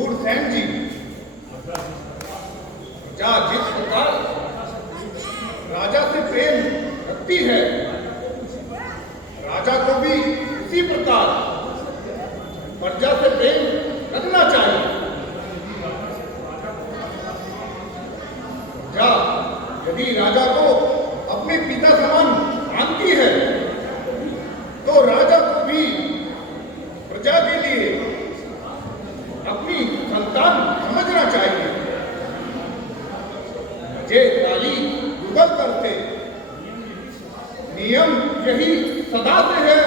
सूरसेन जी, प्रजा जिस प्रकार राजा से प्रेम रखती है, राजा को भी उसी प्रकार प्रजा से प्रेम रखना चाहिए। प्रजा यदि राजा को अपने पिता समान मानती है, तो राजा को भी प्रजा के लिए अपनी संतान समझना चाहिए। जे ताली युगल करते, नियम यही सदा से है।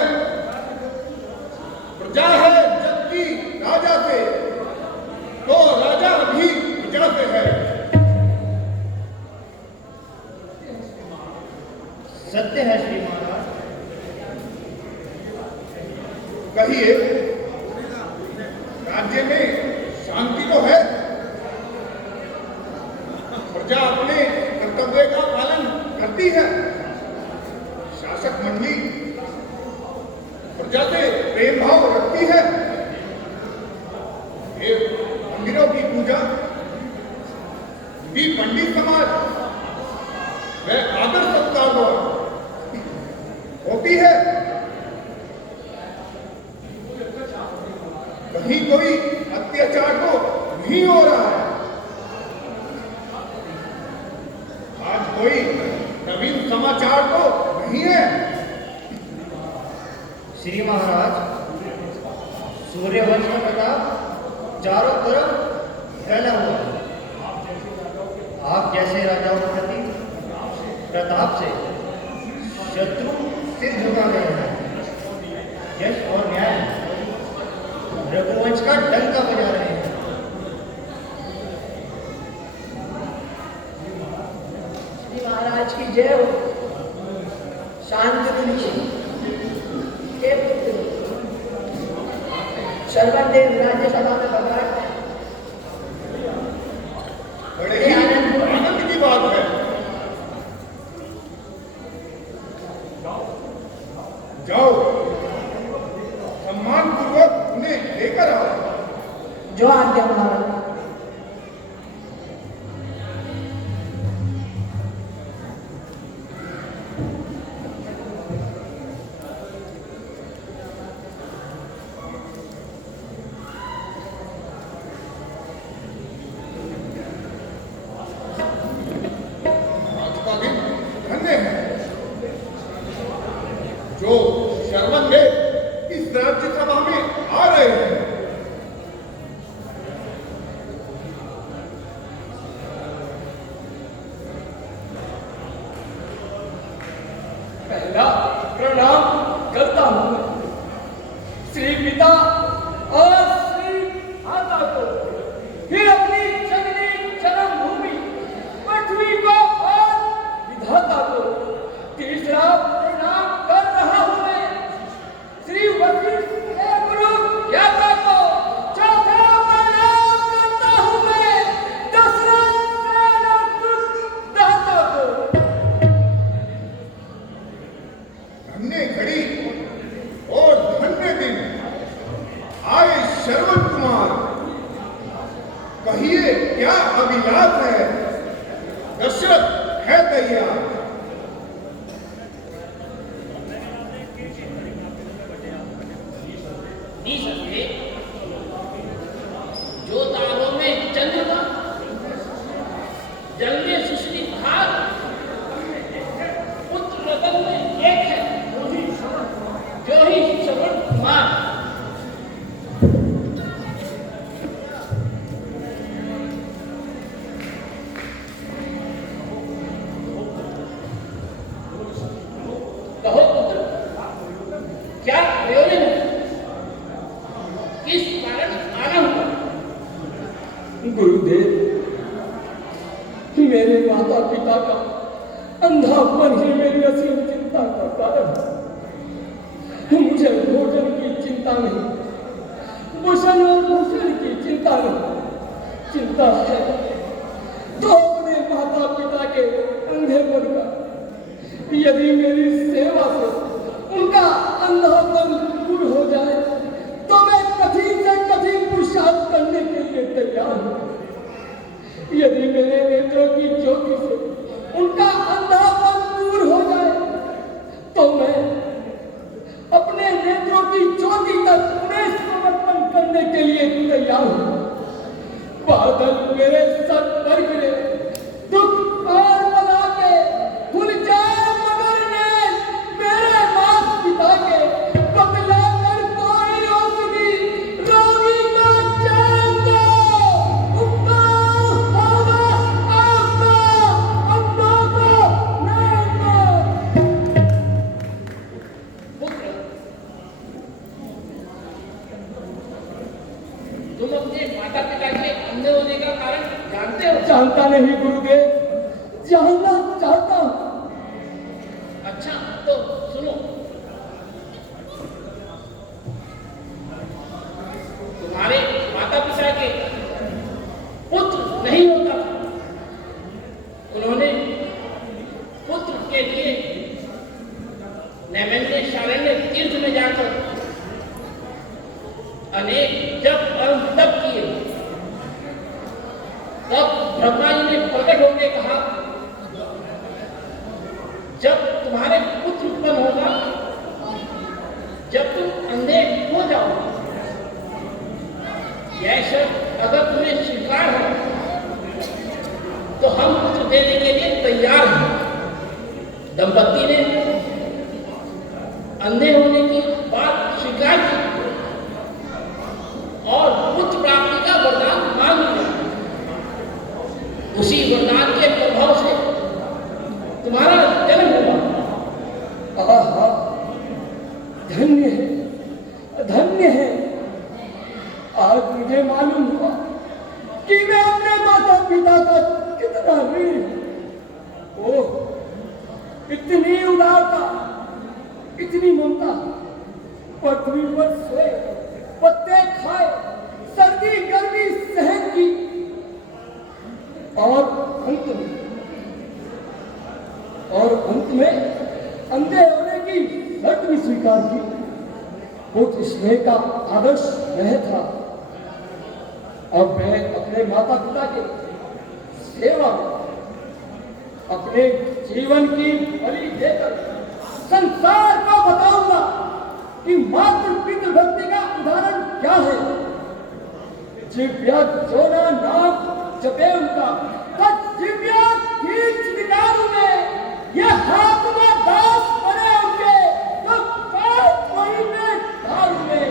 प्रजा है जग की राजा से, तो राजा भी प्रजा से है। सत्य है श्री महाराज। कहिए, राज्य में शांति तो है? प्रजा अपने कर्तव्य का पालन करती है? शासक मंडली प्रजा से प्रेम भाव रखती है? ये मंदिरों की पूजा भी पंडित समाज वह आदर सत्कार होती है? कहीं कोई अत्याचार तो नहीं हो रहा है? आज कोई नवीन समाचार तो नहीं है? श्री महाराज, सूर्यवंश का प्रताप चारों तरफ फैला हुआ है। आप जैसे राजाओं के प्रति प्रताप से शत्रु सिर झुका गए हैं। यश और न्याय रघुवंश का डंका बजा रहे हैं। श्री महाराज की जय हो। शांतनु के पुत्र शर्वदेव राज्यसभा में बघाट है। बड़े ही आनंद की बात है। जाओ, सम्मान पूर्वक उन्हें लेकर आओ। जो आज्ञा महाराज। आज का दिन धन्य है जो शर्वण में इस राज्यसभा में आ रहे हैं। पहला प्रणाम करता हूं श्री पिता और श्री माता को, फिर अपनी जननी जन्मभूमि पृथ्वी को और विधाता को। तीसरा प्रणाम कर रहा हूं मैं श्री वशिष्ठ के गुरु ज्ञाता को। चौथा प्रणाम करता हूं मैं दशरथ दाता को। धन्य घड़ी और धन्य दिन आए श्रवण कुमार। कहिए क्या अभिलाष है? दशरथ है तैयार। जो तारों में चंद्रमा, जल में सृष्टि भाग, पुत्र रतन में एक है, जो ही श्रवण कुमार। कहो पुत्र, क्या प्रयोजन है? किस कारण आना हुआ? गुरुदेव, मेरे माता पिता का अंधापन ही मेरी असीम चिंता का कारण है। मुझे भोजन की चिंता नहीं, भूषण और भूषण की चिंता नहीं, चिंता है तो अपने माता पिता के अंधेपन का। यदि मेरी सेवा से उनका अंधापन दूर हो जाए तो मैं कठिन से कठिन पुरुषार्थ करने के लिए बनने के लिए तैयार हूं। बादल मेरे सर पर गिरे, दुख और बला के खुल जाए मगर ने मेरे माता पिता के, बदला कर कोई औषधि रोगी का जान दो। उम्मा होगा आपका, अम्मा को नहीं। पुत्र, तुम अपने माता पिता के अंधे होने का कारण जानते हो? जानता नहीं गुरुदेव, जानना चाहता हूं। अच्छा तो सुनो, तुम्हारे माता पिता के पुत्र नहीं होता था। उन्होंने पुत्र के लिए नैमिषारण्य शारण्य तीर्थ में जाकर अनेक जप और तप किए। तब ब्रह्मा जी ने प्रकट होकर कहा, जब तुम्हारे पुत्र उत्पन्न होगा, जब तुम अंधे हो जाओ, यह शर्त अगर तुम्हें स्वीकार हो तो हम पुत्र देने के लिए तैयार हैं। दंपति ने अंधे होने की बात स्वीकार की और पुत्र प्राप्ति का वरदान मांग लिया। उसी वरदान के प्रभाव से तुम्हारा जन्म हुआ। आहा, धन्य है, धन्य है। आज मुझे मालूम हुआ कि मैं अपने माता पिता का कितना ऋणी हूं। ओह, इतनी उदारता, इतनी ममता, पृथ्वी पर सोए, पत्ते खाए, सर्दी गर्मी सहन की, और अंत में अंधे होने की शर्त भी स्वीकार की। पुत्र स्नेह का आदर्श वह था। अब मैं अपने माता पिता के सेवा में अपने जीवन की बलि देकर संसार को बताऊंगा कि मातृ पितृ भक्ति का उदाहरण क्या है। जिव्या जोना नाम जपे उनका, तब जिव्या खींच निकालू में, यह हाथ में दास बने उनके, तब काट वही में दारू में,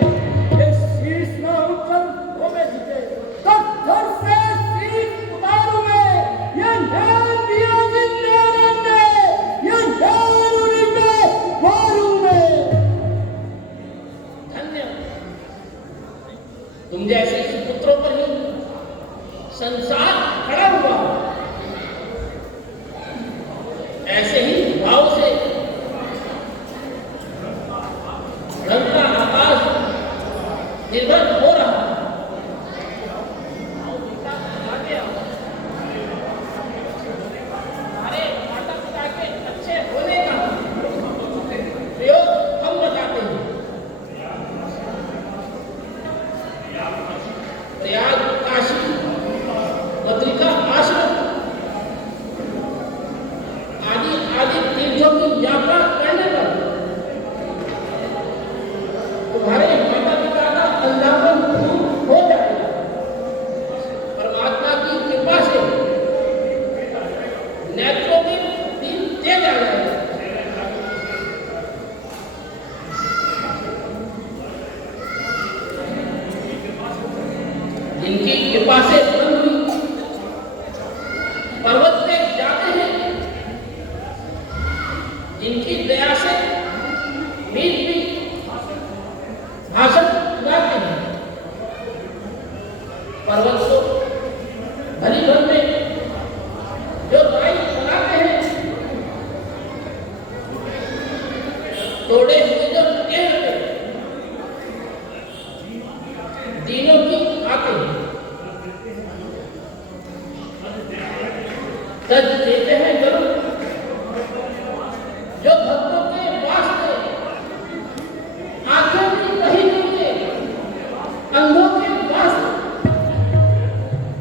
ये शीश ना उछल वो में झुके, तब धर से शीश उतारू में, ये नैन दिया जिंदगी में, ये नैन उड़ी में मारू में। धन्य तुम जैसे पुत्रों पर ही संसार खड़ा हुआ। ऐसे ही भाव से ढलता आकाश निर्भर हो रहा। हमारे माता पिता के अच्छे होने का प्रयोग हम बताते हैं। प्रयाग, काशी, बद्रिका आश्रम आदि आदि तीर्थों की यात्रा करने पर तुम्हारे माता पिता का अंधापन दूर हो जाएगा। परमात्मा की कृपा से नेत्रों में दीन तेज आ जाएगा। इनकी कृपा से पर्वत पे जाते हैं, इनकी दया से मीठ मीठ भाषण गाते हैं। पर्वत को भली भर में जो दाई बनाते हैं, तोड़े हुए जो टेढ़ पे दिनों की आते हैं, सच देते हैं जरूर। जो भक्तों के वास्ते आंखें भी नहीं देते, अंधों के वास्ते।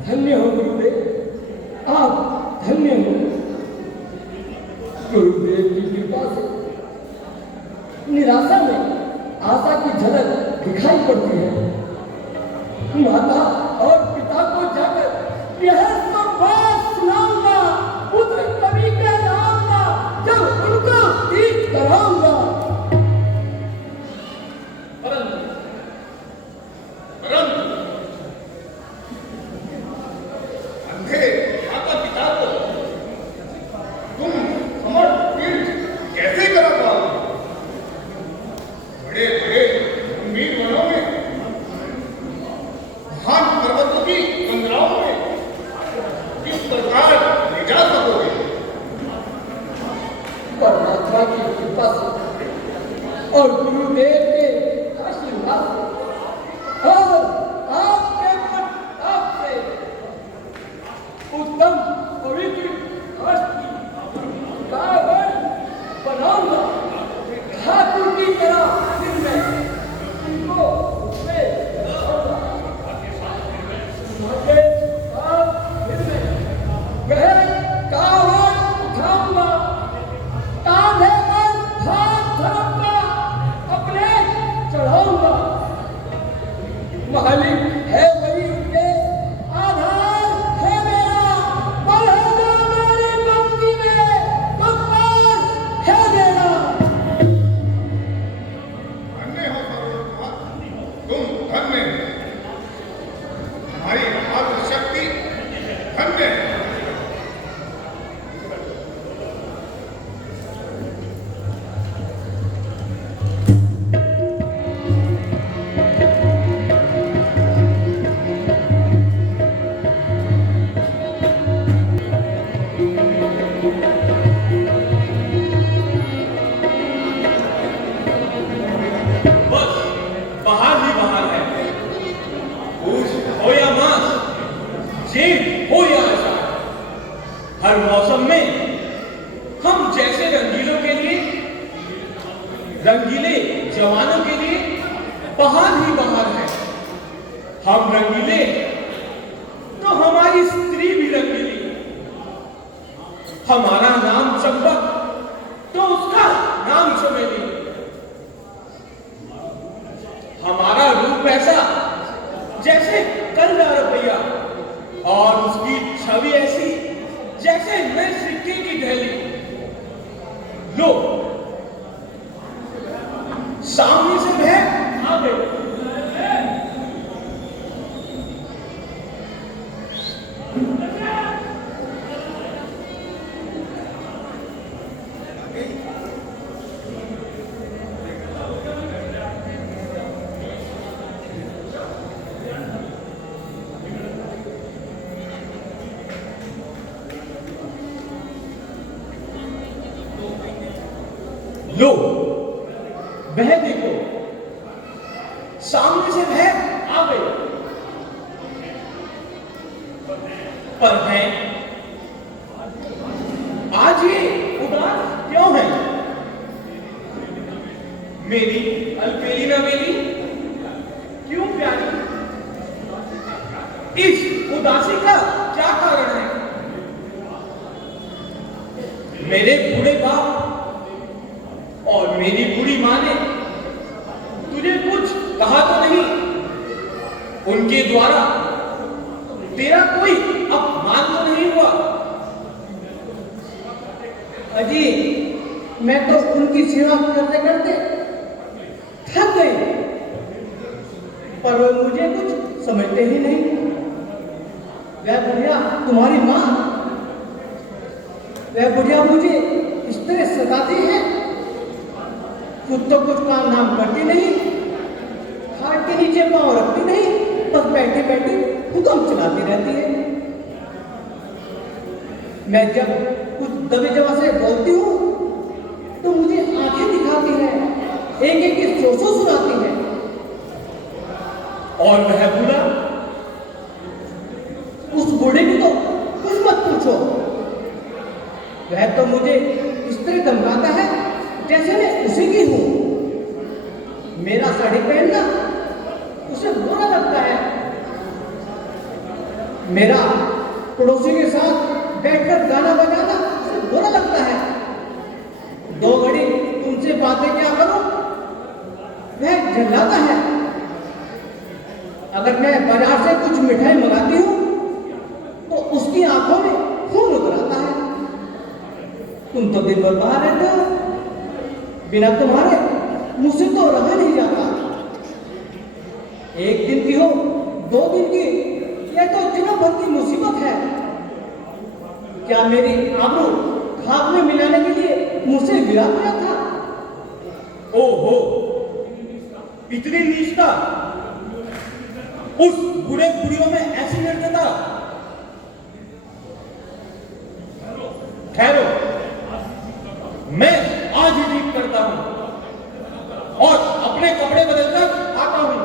धन्य हो गुरुदेव, आप धन्य हो। गुरुदेव की कृपा से निराशा में आशा की झलक दिखाई पड़ती है। माता और पिता को जाकर यह सब बात सुनाऊंगा, पुत्र कवि कहलाऊंगा, जब उनका तीर्थ कराऊंगा। परंतु अंधे माता पिता को तुम समर्थ तीर्थ कैसे करा पाओगे? बड़े बड़े गंभीर वनों में, महान पर्वतों की कंदराओं में किस प्रकार ले जा सकोगे? परमात्मा की कृपा से और गुरुदेव के आशीर्वाद से और आपके प्रताप से उत्तम पवित्र अस्थि कावड़ बनाऊंगा, ठाकुर की तरह फिर मैं उनको उसमें बनाऊंगा। मुझे अब फिर मैं वह कावड़ उठाऊंगा, कांधे पर हाथ धरूंगा, अपने चढ़ाऊंगा। मालिक है वही उनके, आधार है मेरा, बढ़ना मेरी भक्ति में, कपाल है मेरा। धन्य हो सर्वोत्तम, तुम धन्य हो। तुम्हारी मातृशक्ति धन्य है। बस बाहर ही बाहर है। पूछ हो या मांस, जेब हो या आषाढ़, हर मौसम में हम जैसे रंगीलों के लिए, रंगीले जवानों के लिए बाहर ही बाहर है। हम रंगीले तो हमारी स्त्री भी रंगीली, हमारा नाम चंपक तो उसका नाम चमेली, हमारा रूप ऐसा जैसे कल का रुपया और उसकी छवि ऐसी जैसे नए सिक्के की ढैली। लो सामने से वह आ गई। लो वह देखो सामने से वह आ गई, पर है आज ये उदास क्यों है? मेरी अल्पेली ना मेरी क्यों प्यारी? इस उदासी का क्या कारण है? मेरे बूढ़े बाप और मेरी बूढ़ी मां ने तुझे कुछ कहा तो नहीं? उनके द्वारा तेरा कोई अपमान तो नहीं हुआ? अजी, मैं तो उनकी सेवा करते करते थक गई, पर वो मुझे कुछ समझते ही नहीं। वह बुढ़िया तुम्हारी माँ, वह बुढ़िया मुझे इस तरह सताती है, खुद तो कुछ काम नाम करती नहीं, खाट के नीचे पांव रखती नहीं, बस बैठे बैठे हुक्म चलाती रहती है। मैं जब कुछ दबे जवा से बोलती हूँ तो मुझे आंखें दिखाती है, एक एक की सो सुनाती है। और वह बूढ़ा? उस बूढ़े की तो कुछ मत पूछो, वह तो मुझे इस तरह धमकाता है जैसे मैं उसी की हूं। मेरा साड़ी पहनना उसे बुरा लगता है, मेरा पड़ोसी के साथ बैठकर गाना बजाना उसे बुरा लगता है, दो घड़ी तुमसे बातें क्या करूं वह झल्लाता है। अगर मैं बाजार से कुछ मिठाई मंगाती हूँ तो उसकी आंखों में खून उतर आता है। तुम तो दिन भर बाहर रहते हो, बिना तुम्हारे मुझसे तो रहा नहीं जाता। एक दिन की हो, 2 दिन की, यह तो दिनों भर की मुसीबत है। क्या मेरी आबरू खाक में मिलाने के लिए मुझसे विदा किया था? ओहो, इतनी नीचता उस बुरे बुढ़ियों में ऐसी निर्दयता। ठहरो, मैं आज ही ठीक करता हूं और अपने कपड़े बदलकर आता हूं।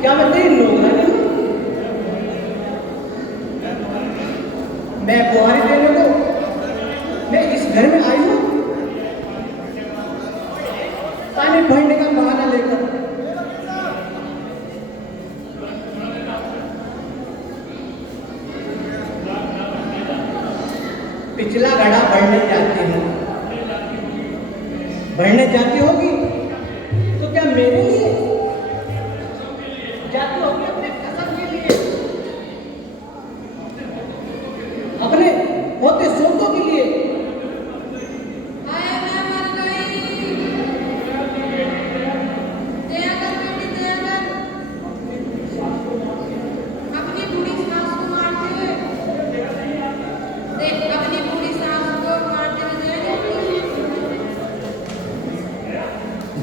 क्या मैं तेरी नौकरानी हूं? मैं बुहारी देने को मैं इस घर में आई हूं पानी भरने का बहाना लेकर। पिछला घड़ा बढ़ने जाती हूँ, बढ़ने जाती होगी तो क्या मेरे लिए जाती होगी? अपने कसम के लिए, अपने होते सोतों के लिए।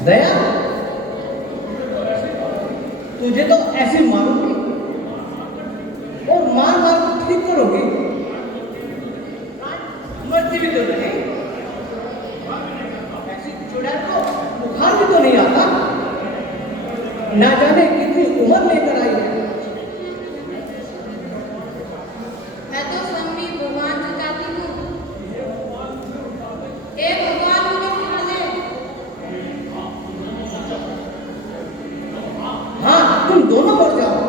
दया, तुझे तो ऐसे मारूंगी और मार मार को ठीक करोगी, मरती भी तो नहीं। ऐसी चुड़ैल को बुखार भी तो नहीं आता, ना जाने कितनी उम्र लेकर आई है। मैं तो सम्मी भगवान से चाहती हूँ, हे भगवान मुझे पकड़ ले। हाँ, तुम दोनों मर जाओ।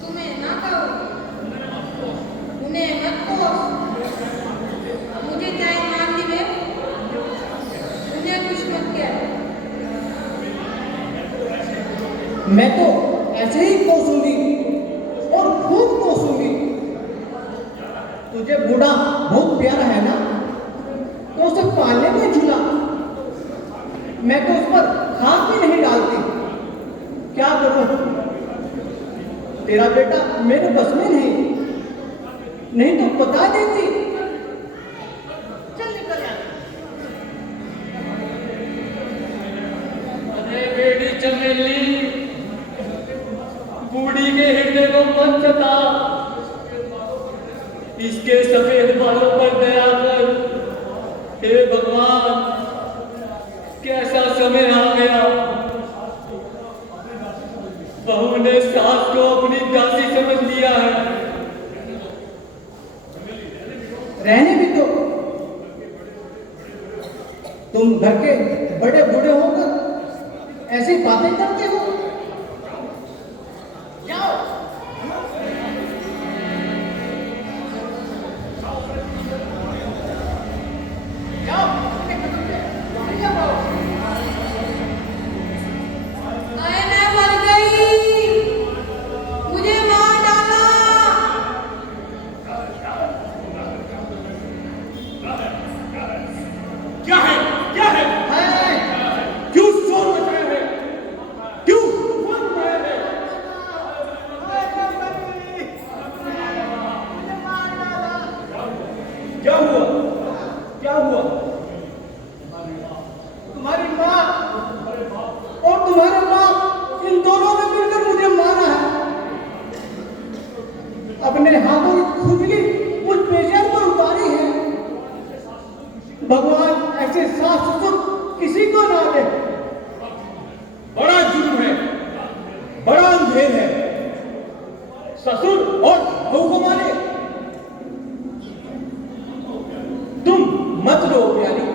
तुम्हें ना कहो, उन्हें मत कहो, मुझे चाहे मार दिवे, उन्हें कुछ मत कह। मैं तो ऐसे ही कोसूंगी और खूब कोसूंगी। तुझे बूढ़ा बहुत प्यारा है ना, तो उसे पालने में चुना। मैं तो उस पर खाद भी नहीं डालती। क्या करूं? तेरा बेटा मेरे बस में नहीं तो बता देती। चल निकल यहाँ। अरे बेटी चमेली, बूढ़ी के हृदय को मत सता, इसके सफेद बालों पर दया कर। हे भगवान, कैसा समय आ गया, बहू ने सास को अपनी दासी समझ लिया है। रहने भी दो, तुम घर के बड़े बूढ़े होकर ऐसी बातें करते हो। जाओ। जाओ, अपने कदम पे बाहर जाओ। अरे मैं मर गई, मुझे मार डाला। क्या है? क्या है? हाय, क्यों शोर मच रहे और बहू को मारे। तुम मत रो प्यारी,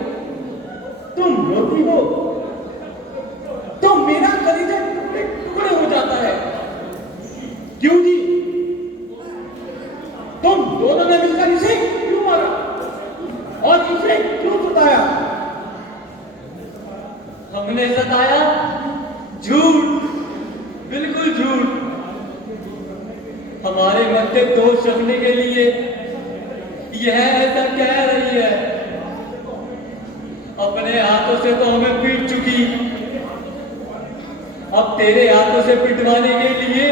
तुम रोती हो तो मेरा कलेजा टुकड़े टुकड़े हो जाता है। क्यों जी? तुम दोनों ने मिलकर इसे क्यों मारा और इसे क्यों सताया? हमने सताया? झूठ, बिल्कुल झूठ। हमारे मन के दोष रखने के लिए यह ऐसा कह रही है। अपने हाथों से तो हमें पीट चुकी, अब तेरे हाथों से पिटवाने के लिए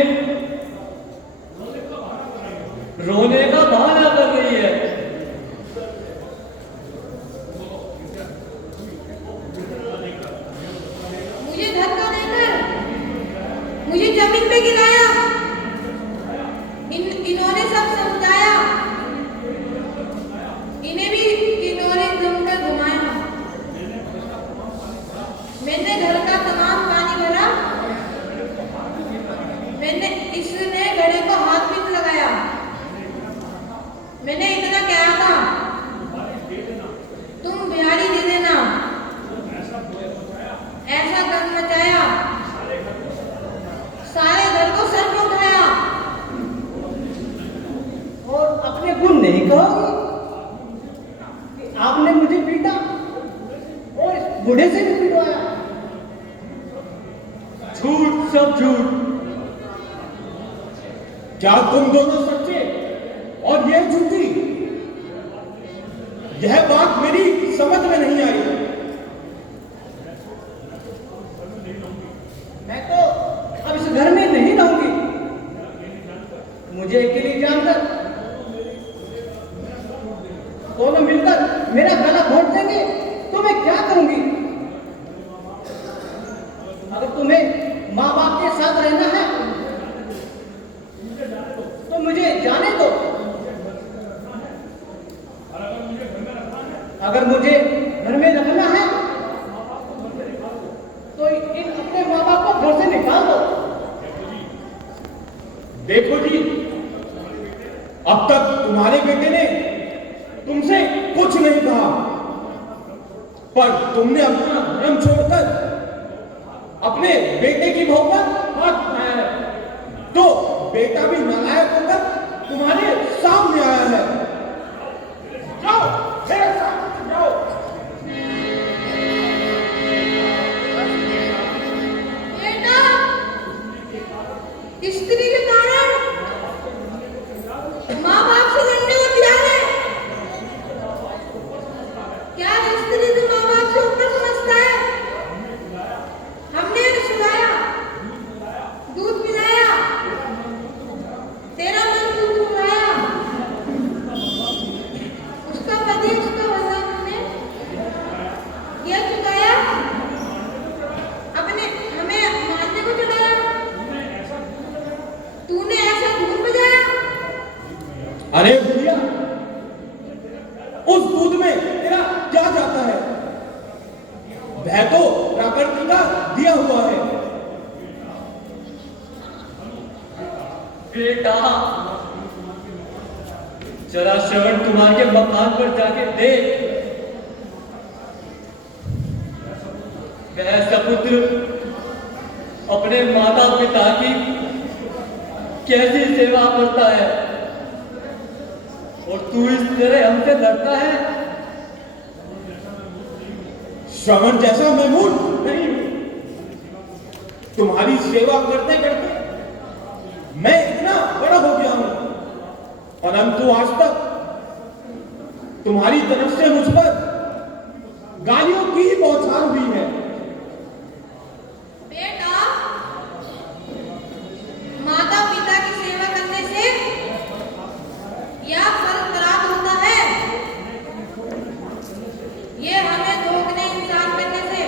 रोने का बहाना कर रही है। मुझे धक्का देकर मुझे जमीन पे गिराया, इन्होंने सब समझाया, इन्हें भी इन्होंने जमकर घुमाया। मैंने घर का तमाम पानी भरा, मैंने इसने घड़े को हाथ भी लगाया। मैंने इतना कहा था, तुम बिहारी दे देना, ऐसा गंद मचाया, सारे घर को सर पे उठाया। और अपने गुण नहीं कहोगे कि आपने मुझे पीटा और इस बूढ़े से भी पिटवाया। झूठ, सब झूठ। क्या तुम दोनों सच्चे और यह झूठी? यह बात मेरी समझ में नहीं आई। मैं तो अब इस घर में नहीं रहूंगी। मुझे अकेली जानकर दोनों मिलकर मेरा गला घोट देंगे तो मैं क्या करूंगी? अगर तुम्हें माँ बाप के साथ रहना है तो मुझे जाने दो। अगर मुझे घर में रखना है तो इन अपने माँ बाप को घर से निकाल दो। देखो जी, अब तक तुम्हारे बेटे ने तुमसे कुछ नहीं कहा, पर तुमने अपना भ्रम छोड़कर अपने बेटे की बहू पर हाथ उठाया है, तो बेटा भी नालायक होकर तुम्हारे सामने आया है। जाओ, मेरे सामने जाओ। बेटा, स्त्री के कारण माँ बाप से लड़ने को तैयार है। क्या स्त्री से माँ बाप से ऊपर समझता है? हमने उन्हें सुलाया, दूध पिलाया, तेरा मन दूध पिलाया, उसका पति उसका वजन हमने यह चुकाया, अपने हमें मारने को चढ़ाया। तूने ऐसा धूम बजाया। अरे भैया, उस दूध में तेरा क्या जाता है? वह तो प्रकृति का दिया हुआ है। बेटा, जरा श्रवण कुमार के मकान पर जाके देख। वह सपुत्र अपने माता पिता की कैसी सेवा करता है और तू इस तरह हमसे लड़ता है। श्रवण जैसा मैं मूर्ख नहीं हूं। तुम्हारी सेवा करते करते मैं इतना बड़ा हो गया हूं, परंतु आज तक तुम्हारी तरफ से मुझ पर गालियों की ही बौछार हुई है। बेटा, माता पिता की सेवा करने से यह फल प्राप्त होता है। ये हमें दोगुने इंसान करने से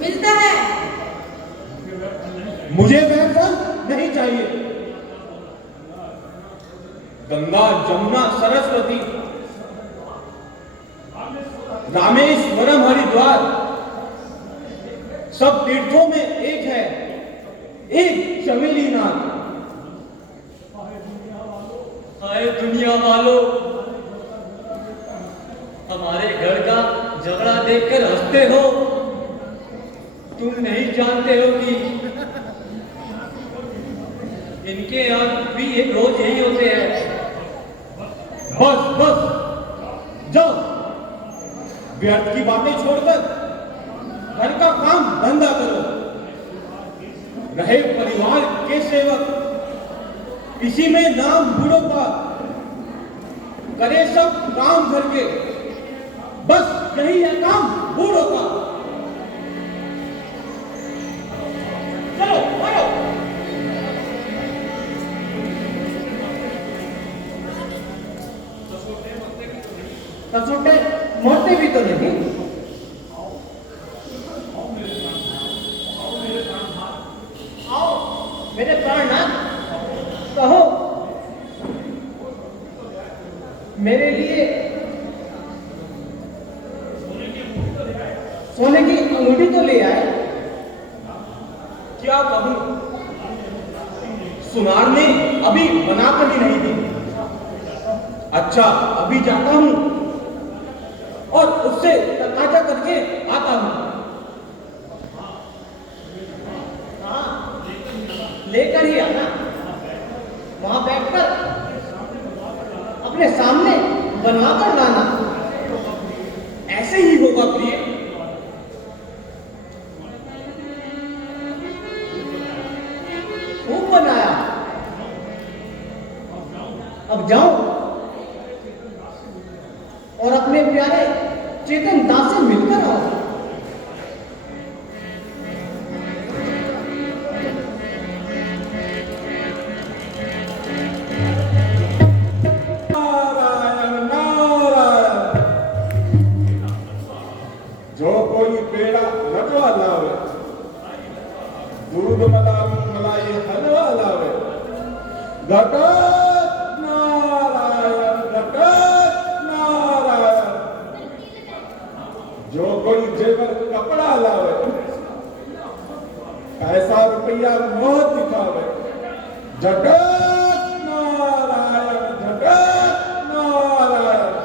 मिलता है। मुझे वह फल नहीं चाहिए। गंगा, जमुना, सरस्वती, रामेश्वरम, हरिद्वार सब तीर्थों में एक है, एक चमेली नाथ। बस्तियों वालों, हमारे घर का झगड़ा देखकर हंसते हो। तुम नहीं जानते हो कि इनके यहाँ भी एक रोज यही होते हैं। बस बस जाओ, व्यर्थ की बातें छोड़कर घर का काम धंधा करो। रहे परिवार के सेवक, इसी में नाम बूढ़ों का, करे सब काम घर के, बस यही है काम बूढ़ों का। चलो चलो। कसोटे मोड़ते भी तो नहीं। आओ मेरे प्राणनाथ, कहो मेरे लिए सोने की अंगूठी तो ले आए। क्या कहूं, सुनार ने अभी बनाकर ही नहीं दी। अच्छा, अभी जाता हूं और उससे तकाजा करके आता हूं। हाँ, लेकर ही आना। वहां बैठकर अपने सामने बनवाकर लाना। ऐसे ही होगा प्रिय। खूब बनाया। अब जाओ और अपने प्यारे चेतन दास से मिलकर आओ। नारायण नारायण। जो कोई पेड़ा लटवा लावे, दूध मलाई हलवा लावे, घटत नारायण घटत नारायण। जो कोई जेवर कपड़ा लावे, पैसा रुपया मोह दिखावे, जगत नारायण जगत नारायण।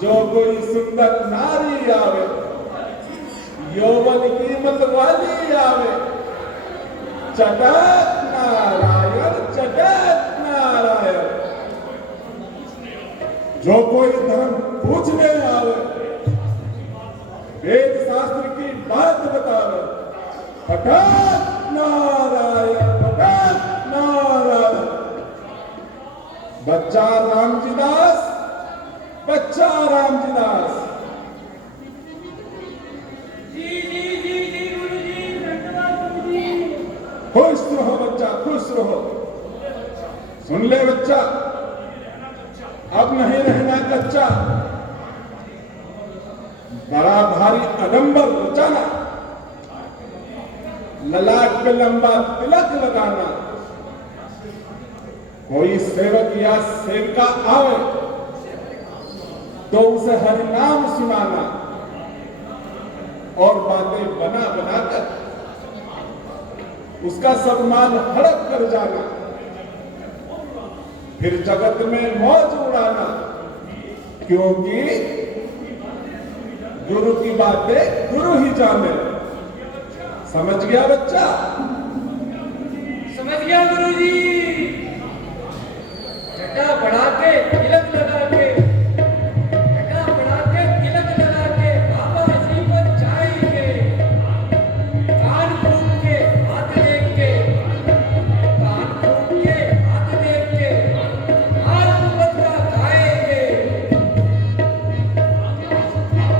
जो कोई सुंदर नारी आवे, यौवन कीमत वाली आवे, जगत नारायण जगत नारायण। जो कोई धर्म पूछने आवे, वेद शास्त्र की बात बतावे, पठत नारायण पठत नारायण। बच्चा रामजी दास, बच्चा रामजी दास। खुश रहो बच्चा, खुश रहो। सुन ले बच्चा, अब नहीं रहना कच्चा। बड़ा भारी अडंबर रचाना, ललाट पे लंबा तिलक लगाना। कोई सेवक या सेविका आवे तो उसे हरि नाम सुनाना और बातें बना बनाकर उसका सम्मान हड़प कर जाना। फिर जगत में मौज उड़ाना, क्योंकि गुरु की बातें गुरु ही जाने। समझ गया बच्चा? समझ गया गुरुजी। जटा बढ़ा के तिलक लगा के, जटा बढ़ा के तिलक लगा के बाबा जी को जाएंगे। कान फूंक के हाथ देख के, कान फूंक के हाथ देख के हाथ बदला गाएंगे।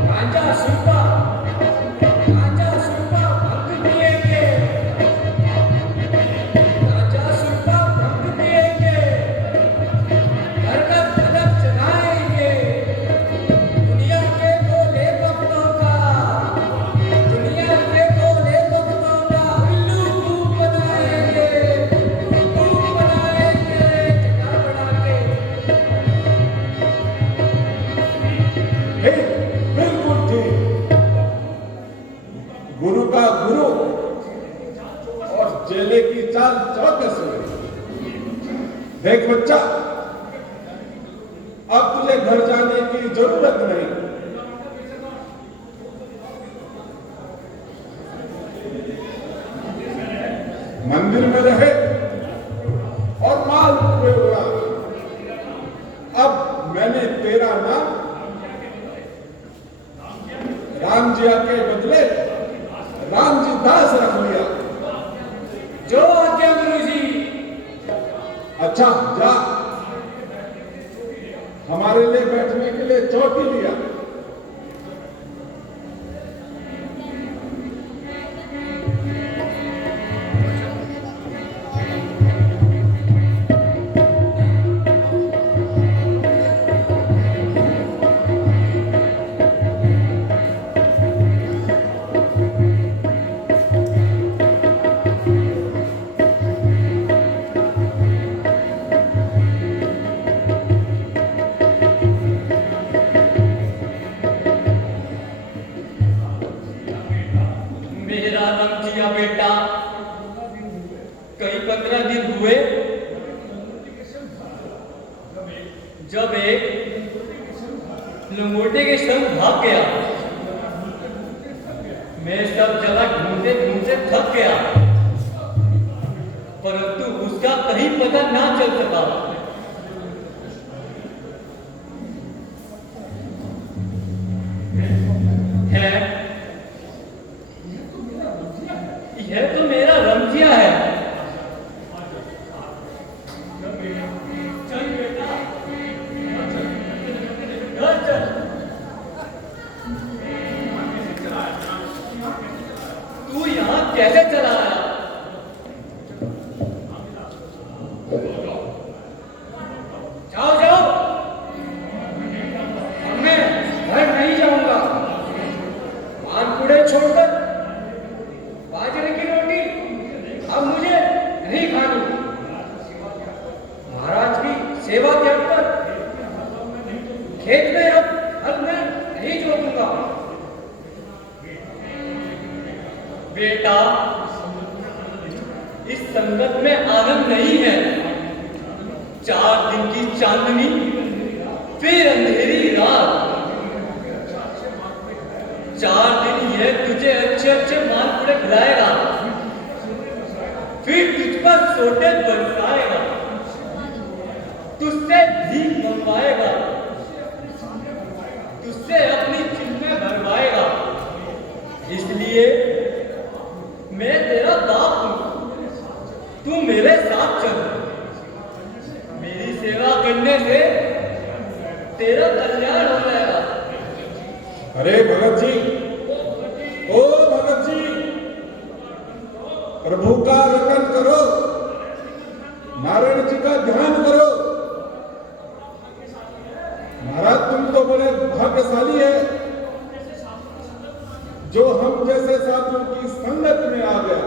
गांजा सुपा भंग पिएंगे, गांजा सुपा भंग पिएंगे, घर का धनक चढ़ाएंगे। दुनिया के भोले भक्तों का, दुनिया के भोले भक्तों का उल्लू खूब बनाएंगे, खूब बनाएंगे। जटा बढ़ा के ठीक, बिल्कुल ठीक। गुरु का गुरु और चेले की चाल चौकस हुई। देख बच्चा, अब तुझे घर जाने की जरूरत नहीं। मंदिर में रहे और माल में उड़ा। अब मैंने तेरा नाम राम जिया के बदले राम जी दास रख लिया। जो आज्ञा गुरु जी। अच्छा जा, हमारे लिए बैठने के लिए चौकी लिया। मेरा रमजिया बेटा, कई 15 दिन हुए जब एक लंगोटे के संग भाग गया। मैं सब जगह ढूंढते ढूंढते थक गया, परंतु उसका कहीं पता ना चल सका। है यह तो मेरा रमजिया है। चल बेटा, घर चल। तू यहाँ कैसे चला आया? जाओ जाओ, अब मैं घर नहीं जाऊंगा। मालपुड़े छोड़कर बाजरे की रोटी अब मुझे नहीं खानी। महाराज की सेवा त्याग कर खेत में अब हल मैं नहीं जोतूंगा। बेटा, इस संगत में आनंद नहीं है। 4 दिन की चांदनी, फिर अंधेरी रात। 4 दिन यह तुझे अच्छे अच्छे मालपुड़े खिलाएगा, फिर तुझ पर सोटे बरसाएगा, तुझसे भीख मंगवाएगा, तुझसे अपनी चिन्ह भरवाएगा। इसलिए मैं तेरा बाप हूं, तू मेरे साथ चल। मेरी सेवा करने से तेरा कल्याण हो जाएगा। अरे भगत जी, ओ भगत जी, प्रभु का रटन करो, नारायण जी का ध्यान करो। महाराज, तुम तो बड़े भाग्यशाली है जो हम जैसे साधुओं की संगत में आ गया।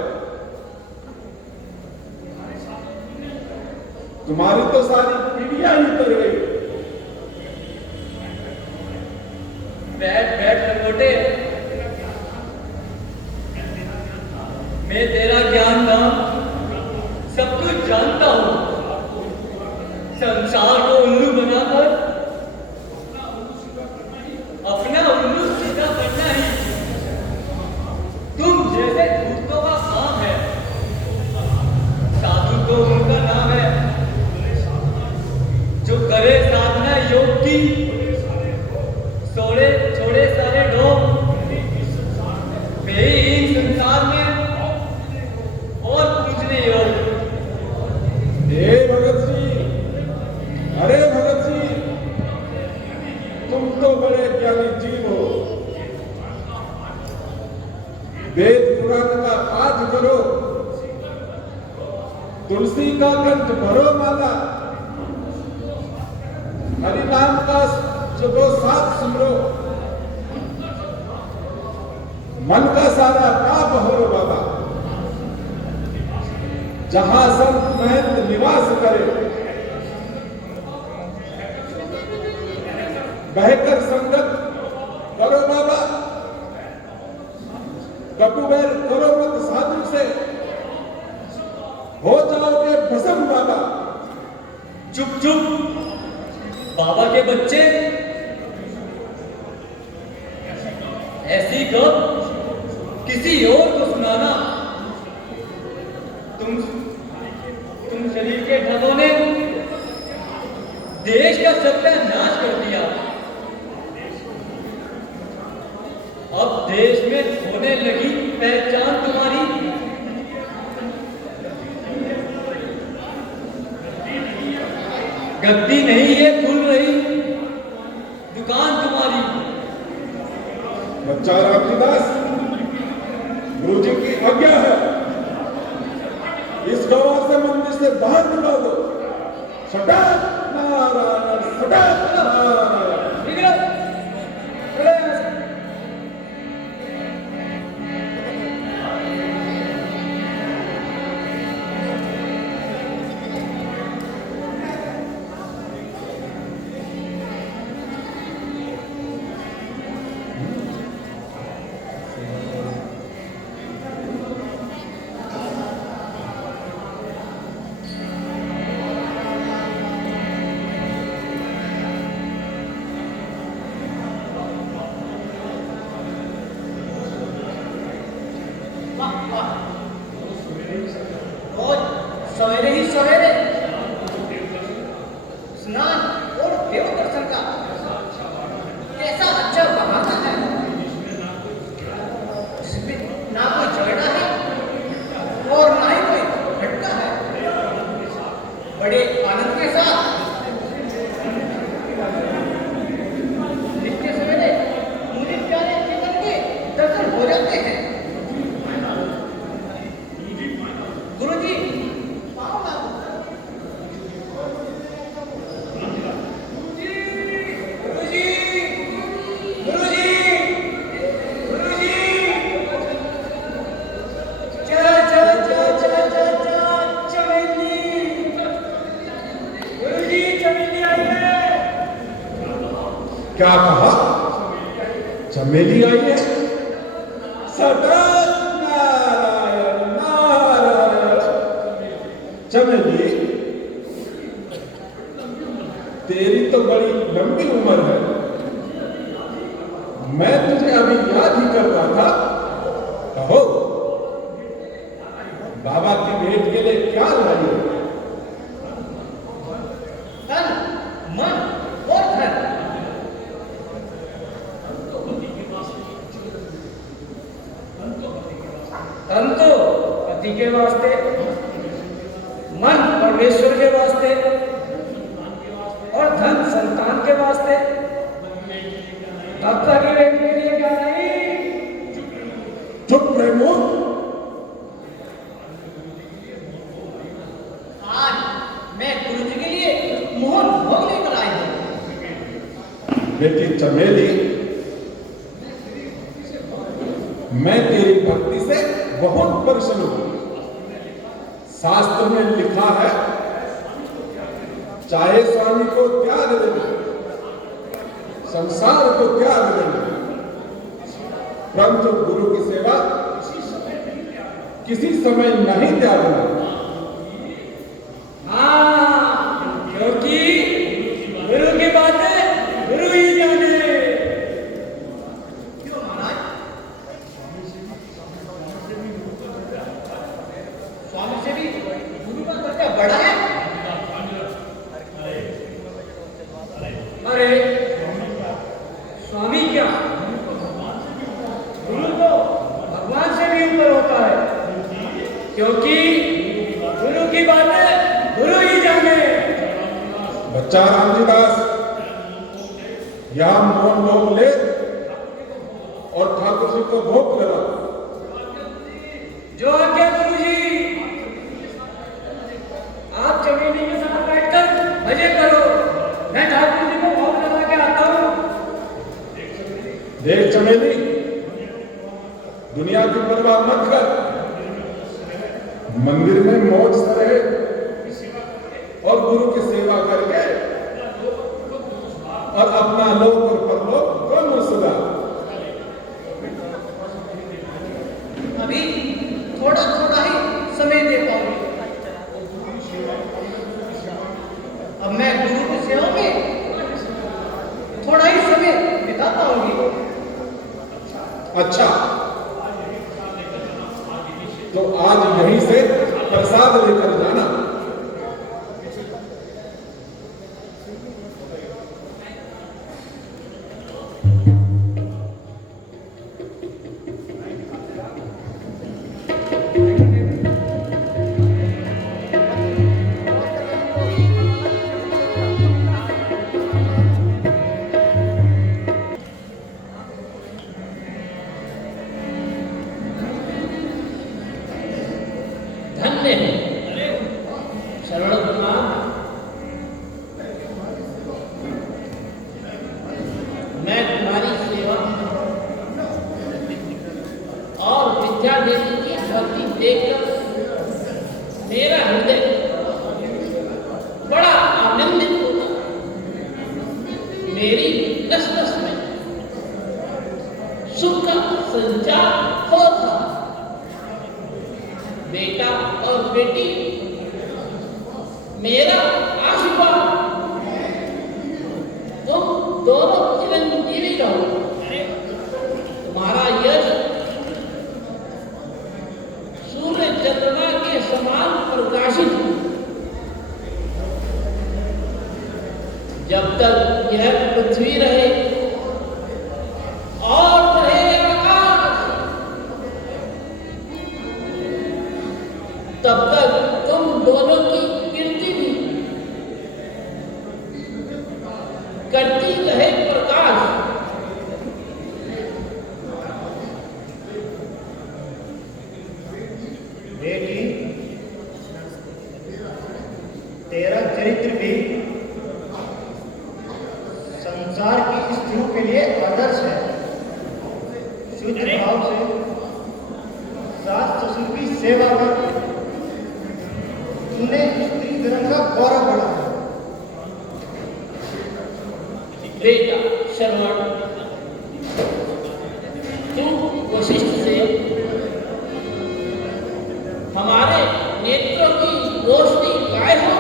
तुम्हारी तो सारी पीढ़ियां ही तर गई। बैठ बैठ लंगोटे, मैं तेरा ज्ञान नाम सब कुछ जानता हूं। संसार को उल्लू बनाकर अपना उल्लू सीधा करना ही तुम जैसे दूतों का काम है। साधु तो उनका नाम है जो करे साधना योग की, छोड़े सारे लोग वे इन संसार में और कुछ नहीं योग। हे भगत जी, अरे भगत जी, तुम तो बड़े ज्ञानी जीव हो। वेद पुराण का पाठ करो, तुलसी का कंठ भरो माला, हरि नाम का जपो साथ सुनो, मन का सारा पाप हरो बाबा। जहां संत महंत निवास करे, बहकर संगत करो बाबा। कटुबैर करो मत साधु से, हो जाओगे भस्म बाबा। चुप चुप, बाबा के बच्चे ऐसी गप किसी और को सुनाना। तुम शरीर के ढलों ने देश का सत्यानाश कर दिया। अब देश में होने लगी पहचान तुम्हारी। गद्दी नहीं है खुल रही दुकान तुम्हारी। बच्चा रामदास, गुरु जी की आज्ञा है, इस गवाह से मंदिर से बाहर निकाल दो। सटाक नारायण, सटाक नारायण। ठीक है, चले यहाँ से। रोज सवेरे ही सवेरे स्नान और देव दर्शन का कैसा अच्छा बहाना है। इसमें ना कोई झगड़ा है और ना ही कोई झटका है। बड़े आनंद के साथ नित्य सवेरे मुझे प्यारे चेतन के दर्शन हो जाते हैं। गुरुजी, पाँव लागो। गुरुजी, गुरुजी, गुरुजी, चमेली। गुरुजी, चमेली आई है। क्या कहा? चमेली आई है? सटाक नारायण, नारायण। चमेली, तेरी तो बड़ी लंबी उम्र है। मैं तुझे अभी याद ही कर रहा था। कहो, बाबा की भेंट के लिए क्या लाई हो? तन, मन और धन। तन तो पति के वास्ते, मन परमेश्वर के वास्ते और धन संतान के वास्ते। भक्ता की भेंट के लिए क्या नहीं। चुप रहे मूर्ख। आज मैं गुरुजी के लिए मोहन भोग लेकर आई हूँ। बेटी चमेली, मैं तेरी भक्ति से बहुत प्रसन्न हूं। शास्त्र में लिखा है, चाहे स्वामी को त्याग देना, संसार को त्याग देना, परंतु गुरु की सेवा किसी समय नहीं त्यागना। हाँ, क्योंकि गुरु की बातें गुरु ही जाने। क्यों महाराज? स्वामी से भी गुरु का दर्जा बड़ा है। अरे स्वामी क्या, गुरु तो भगवान से भी ऊपर होता है, क्योंकि गुरु की बातें गुरु ही जाने। बच्चा रामजीदास, यहां मोहन भोग ले और ठाकुर जी को भोग लगा। जो आज्ञा गुरु जी। आप चमेली के साथ बैठकर मजे करो, मैं ठाकुर जी को भोग लगा के आता हूँ। देख चमेली, दुनिया की परवाह मत कर। मंदिर में मौज से रहे और गुरु की सेवा करके और अपना लोक और परलोक दोनों सुधार। अभी थोड़ा थोड़ा ही समय दे पाऊंगी। अब मैं गुरु की सेवा में थोड़ा ही समय बिता पाऊंगी। अच्छा, तो आज यहीं से प्रसाद लेकर जाना। धन्य है शरण कुमार, मैं तुम्हारी सेवा और विद्या देवी की भक्ति देखकर मेरा हृदय बड़ा आनंदित होता। मेरी नस नस में सुख का संचार होता। बेटा और बेटी मेरा आशीर्वाद, तुम दोनों चिरंजीवी रहो। तुम्हारा यश सूर्य चंद्रमा के समान प्रकाशित हो। जब तक यह पृथ्वी रहे और रहे आकाश, तब तक तुम दोनों की कीर्ति भी करती रहे प्रकाश। बेटी, तेरा चरित्र भी संसार की स्त्रियों के लिए आदर्श है। शुद्ध भाव से सास ससुर की सेवा कर तूने स्त्री धर्म का गौरव बढ़ाया। बेटा श्रवण, तू वशिष्ठ से हमारे नेत्रों की रोशनी पाए हो।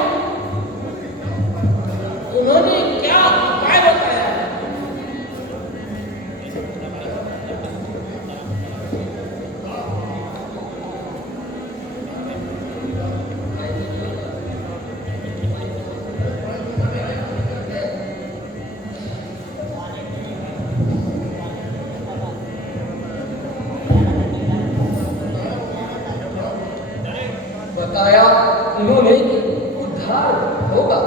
उन्होंने क्या उपाय बताया है? बताया उन्होंने कि उद्धार होगा,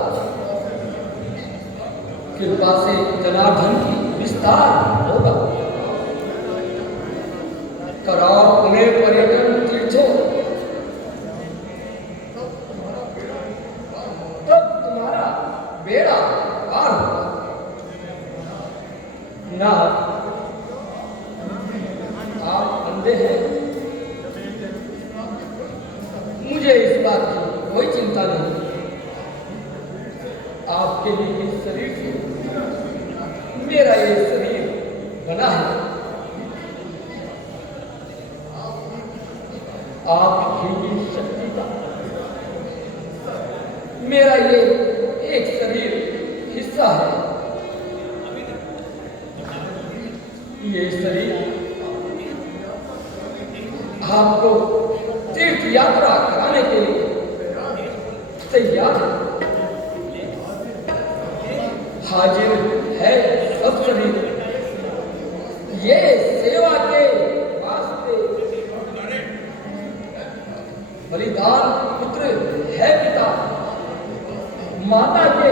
कृपा से जनार्दन की विस्तार होगा। कराओ उन्हें पर्यटन तीर्थों, तब तुम्हारा बेड़ा पार होगा। ना आप अंधे हैं, मुझे इस बात की कोई चिंता नहीं। आपके लिए इस शरीर से मेरा ये शरीर बना है। आपकी ही शक्ति का मेरा ये एक शरीर हिस्सा है। ये शरीर आपको तीर्थ यात्रा कराने के लिए तैयार है। हाजिर है सब शरीर ये सेवा के वास्ते। बलिदान पुत्र है पिता माता के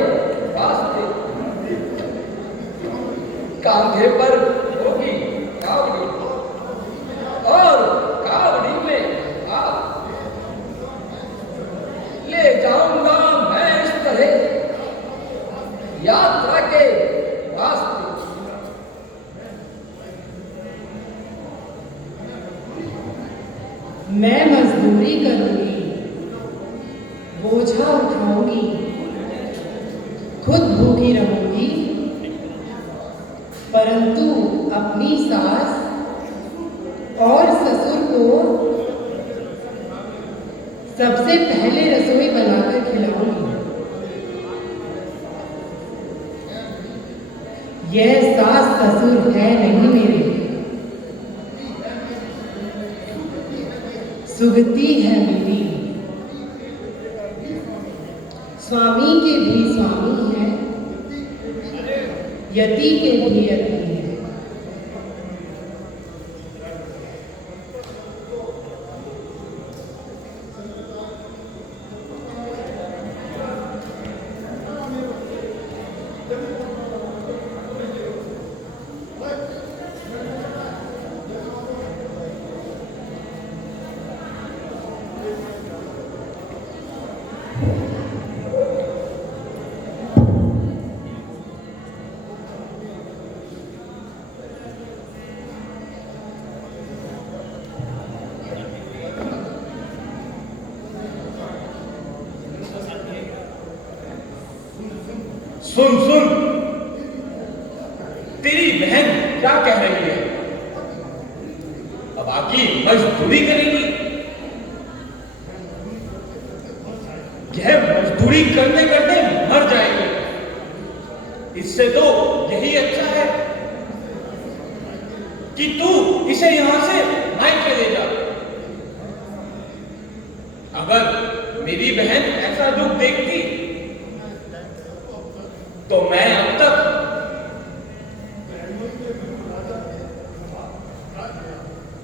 वास्ते। कांधे पर होगी कावड़ी और कावड़ी में आप ले जाऊंगा मैं इस तरह यात्रा के वास्ते। मैं मजदूरी करूंगी, बोझा उठाऊंगी, खुद भूखी रहूंगी, परंतु अपनी सास और ससुर को सबसे पहले रसोई बनाकर खिलाऊंगी। सास ससुर है नहीं मेरे, सुगती है मेरी। स्वामी के भी स्वामी है, यति के भी यति है। सुन सुन, तेरी बहन क्या कह रही है? अब आकी मजदूरी करेगी। यह मजदूरी करते करते मर जाएगी। इससे तो यही अच्छा है कि तू इसे यहां से मायके ले जा। अगर मेरी बहन ऐसा दुख देखती तो मैं अब तक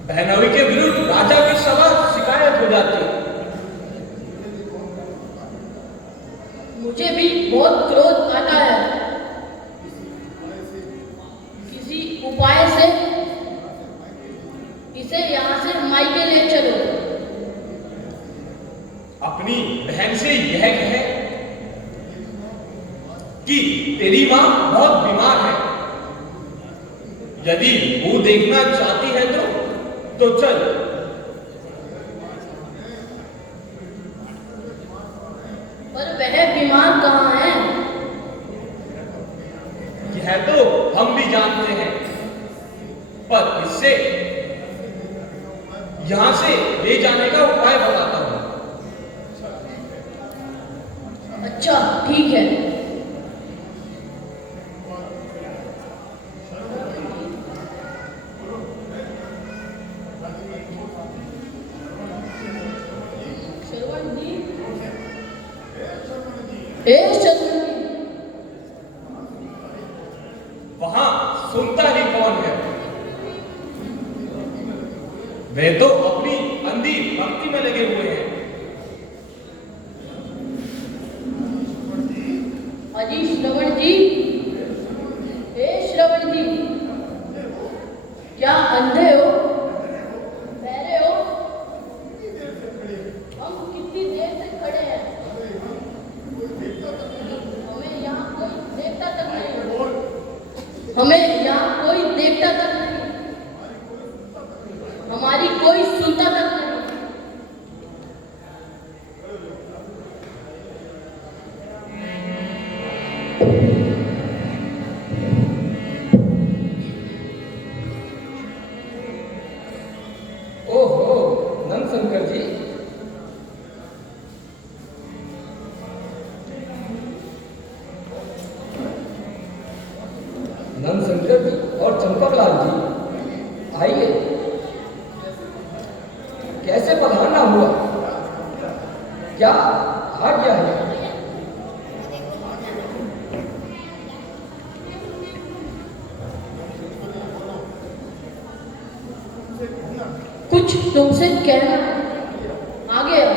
बहनोई के विरुद्ध राजा के सभा शिकायत हो जाती। मुझे भी बहुत क्रोध आता है। किसी उपाय से इसे यहाँ से मायके ले चलो। अपनी बहन से यह कहे कि तेरी मां बहुत बीमार है। यदि वो देखना चाहती है तो चल। पर वह बीमार कहाँ है? यह तो हम भी जानते हैं, पर इससे यहां से ले जाने का उपाय बताता हूं। अच्छा ठीक है। वहां सुनता ही कौन है? वे तो अपनी अंधी भक्ति में लगे हुए हैं। अजी श्रवण जी, हे श्रवण जी, क्या अंधे हो? बहरे हो? हम कितनी देर से खड़े हैं, हमें यहाँ कोई देखता तक नहीं। हमें यहाँ कोई देखता तक नहीं, हमारी कोई सुनता तक नहीं। ओहो नंदशंकर जी, नंदशंकर जी और चंपकलाल जी, आइए। कैसे पधारना हुआ? क्या आज्ञा है? कुछ तुमसे कहना है, आगे आओ।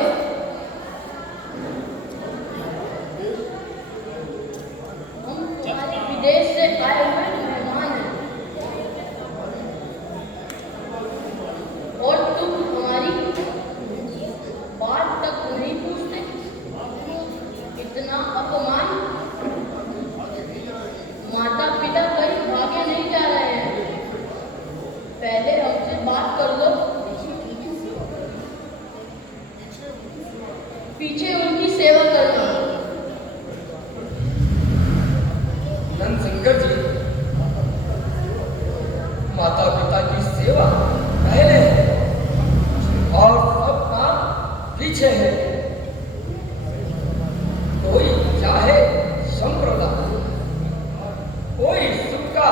हम तुम्हारे विदेश से आए हुए मेहमान हैं और तुम हमारी बात तक नहीं पूछते। इतना अपमान। माता पिता कहीं भागे नहीं जा रहे हैं, पहले हमसे बात कर लो। पीछे उनकी सेवा करना। नंदशंकर जी, माता पिता की सेवा पहले है और सब काम पीछे है। कोई चाहे संप्रदाय, कोई सुख का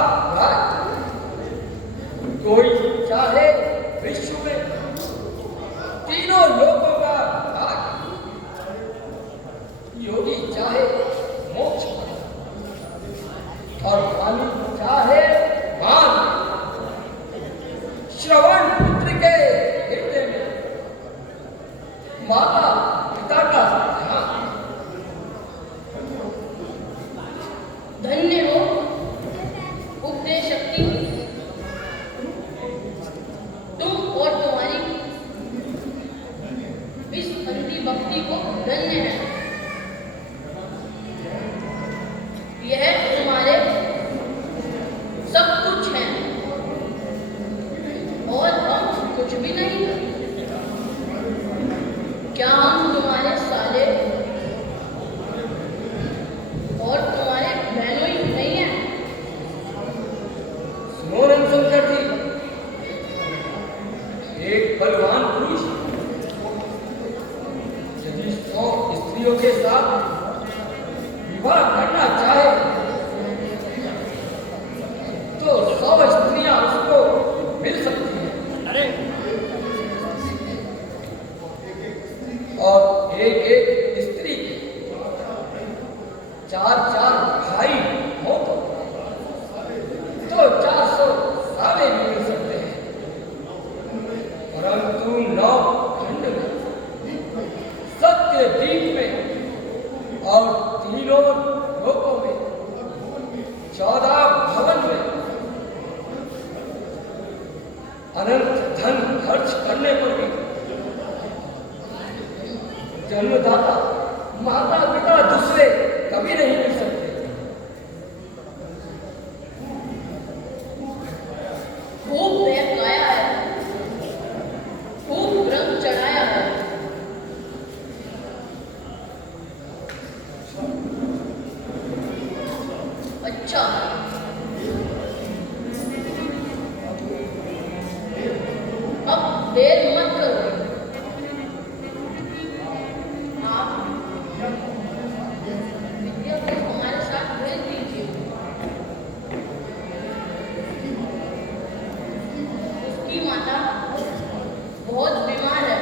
के साथ विवाह करना चाहे तो 100 स्त्रियां उसको मिल सकती हैं। अरे और एक स्त्री के 4 भाई हो तो 400 साले भी मिल सकते हैं, परंतु 9 खंड में, सत्य दीप में और तीनों लोकों में, 14 भवन में अनंत धन खर्च करने पर भी जन्मदाता माता पिता दूसरे कभी नहीं मिल सकते। खूब बहकाया है, खूब रंग चढ़ाया है। अच्छा, अब देर मत करो। आप विद्या को हमारे साथ भेज दीजिए। उसकी माता बहुत बीमार है।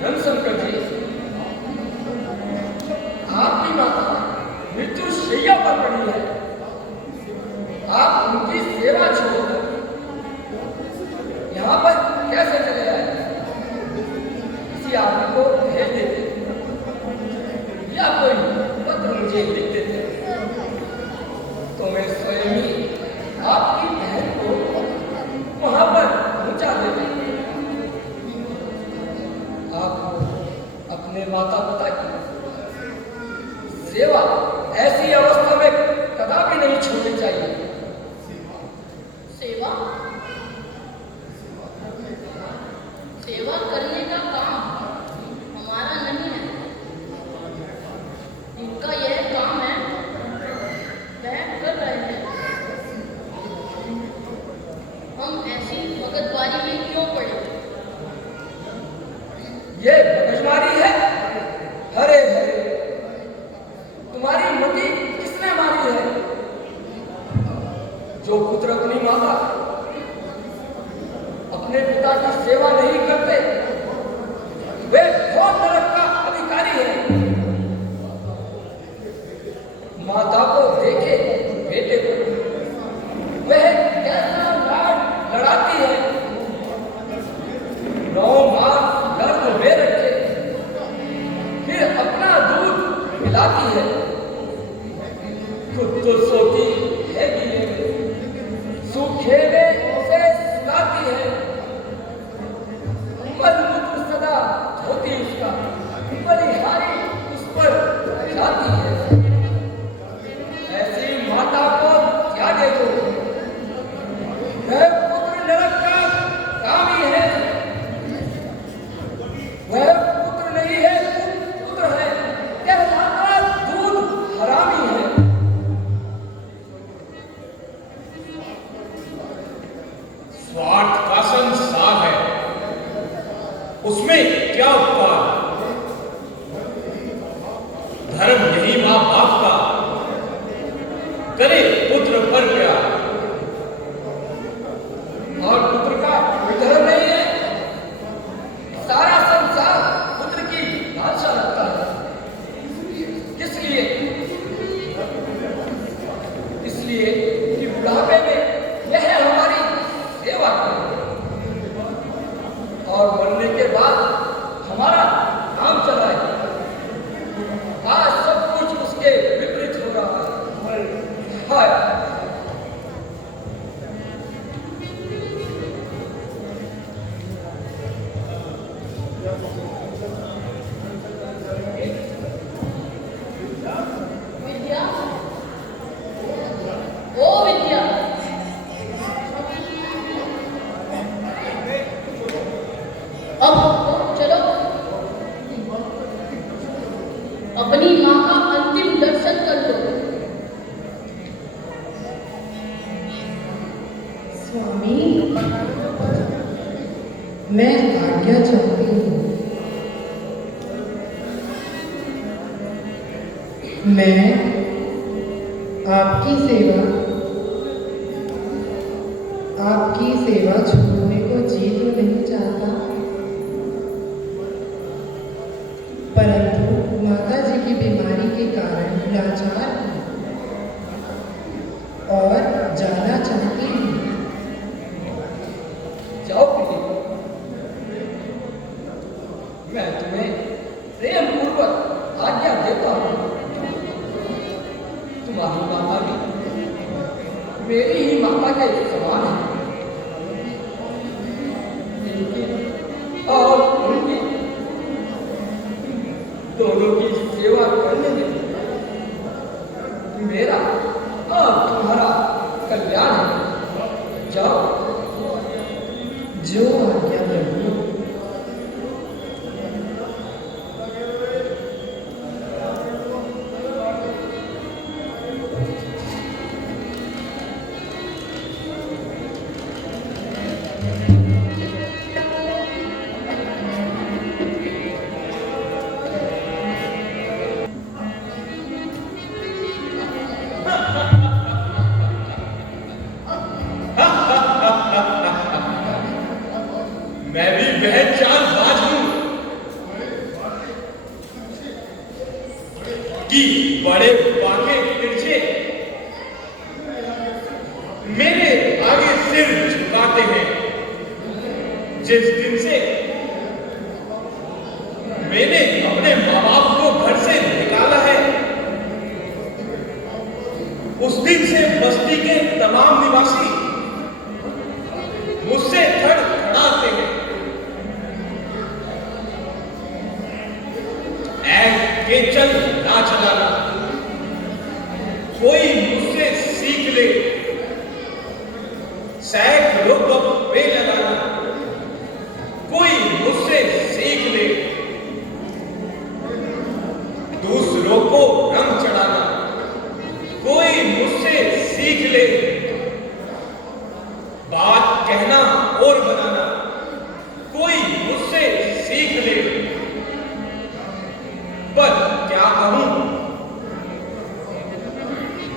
धनशंकर जी, आपकी माता मृत्यु शैया पर पड़ी है। आप उनकी सेवा छोड़कर यहाँ पर कैसे चले आए? किसी आदमी को भेज देते या कोई पत्र मुझे लिख देते तो मैं स्वयं ही आपकी बहन को वहां पर पहुंचा देते। आप अपने माता पिता की सेवा ऐसी अवस्था में कदापि नहीं छोड़नी चाहिए। सेवा सेवा करने का काम हमारा नहीं है। जिनका यह काम है वह कर रहे हैं। हम ऐसी भगतवारी में क्यों पड़े? ये मगजमारी है। हरे हरे, तुम्हारी मति किसने मारी है? जो पुत्र अपनी माता अपने पिता की सेवा नहीं करते वे बहुत नरक का अधिकारी है। माता को देखे बेटे को वह कैसा लाड लड़ाती है। 9 मास गर्भ में रखे फिर अपना दूध पिलाती है। खुद तो सोती है कि सूखे में उसे सुलाती है। मलमूत्र सदा धोती उसका, बलिहारी उस पर जाती है। ऐसी माता को त्यागे दो। वह पुत्र नरक का कामी है। वह पुत्र नहीं है, पुत्र है, कहलाता दूध हरामी है। स्वार्थ का संसार है, उसमें क्या उपकार? धर्म यही मां बाप का, करे पुत्र पर प्यार। और पुत्र का कोई धर्म नहीं है। सारा संसार पुत्र की लालसा रखता है। किस लिए? इसलिए कि बुढ़ापे में यह हमारी सेवा करे और मरने के बाद हमारा काम चलाए। आज सब कुछ उसके विपरीत हो रहा है। हाय, विद्या, ओ विद्या, अब चलो अपनी माँ का अंतिम दर्शन कर लो। स्वामी मैं आज्ञा चाहती हूँ। मैं आपकी सेवा छोड़ने को जी तो नहीं चाहता, परंतु माता जी की बीमारी के कारण लाचार हूँ और जाना चाहती हूँ। जाओ बेटी, मैं तुम्हें प्रेम पूर्वक आज्ञा देता हूँ। तुम्हारी माता भी मेरी ही माता के समान है। और उनकी दोनों की सेवा करने में मेरा और तुम्हारा कल्याण है। जाओ। जो आज्ञा प्रभु। मैं भी वह चालबाज हूं कि बड़े बाके तिरछे मेरे आगे सिर झुकाते हैं। जिस दिन से मैंने अपने माँ बाप को घर से निकाला है, उस दिन से बस्ती के तमाम निवासी मुझसे खड़खड़ाते हैं। के चल ना चलाना, कोई मुझसे सीख ले। सैकड़ों गप्पे लगाना, कोई मुझसे सीख ले। दूसरों को रंग चढ़ाना, कोई मुझसे सीख ले। बात कहना और बनाना, कोई मुझसे सीख ले। पर क्या कहूं,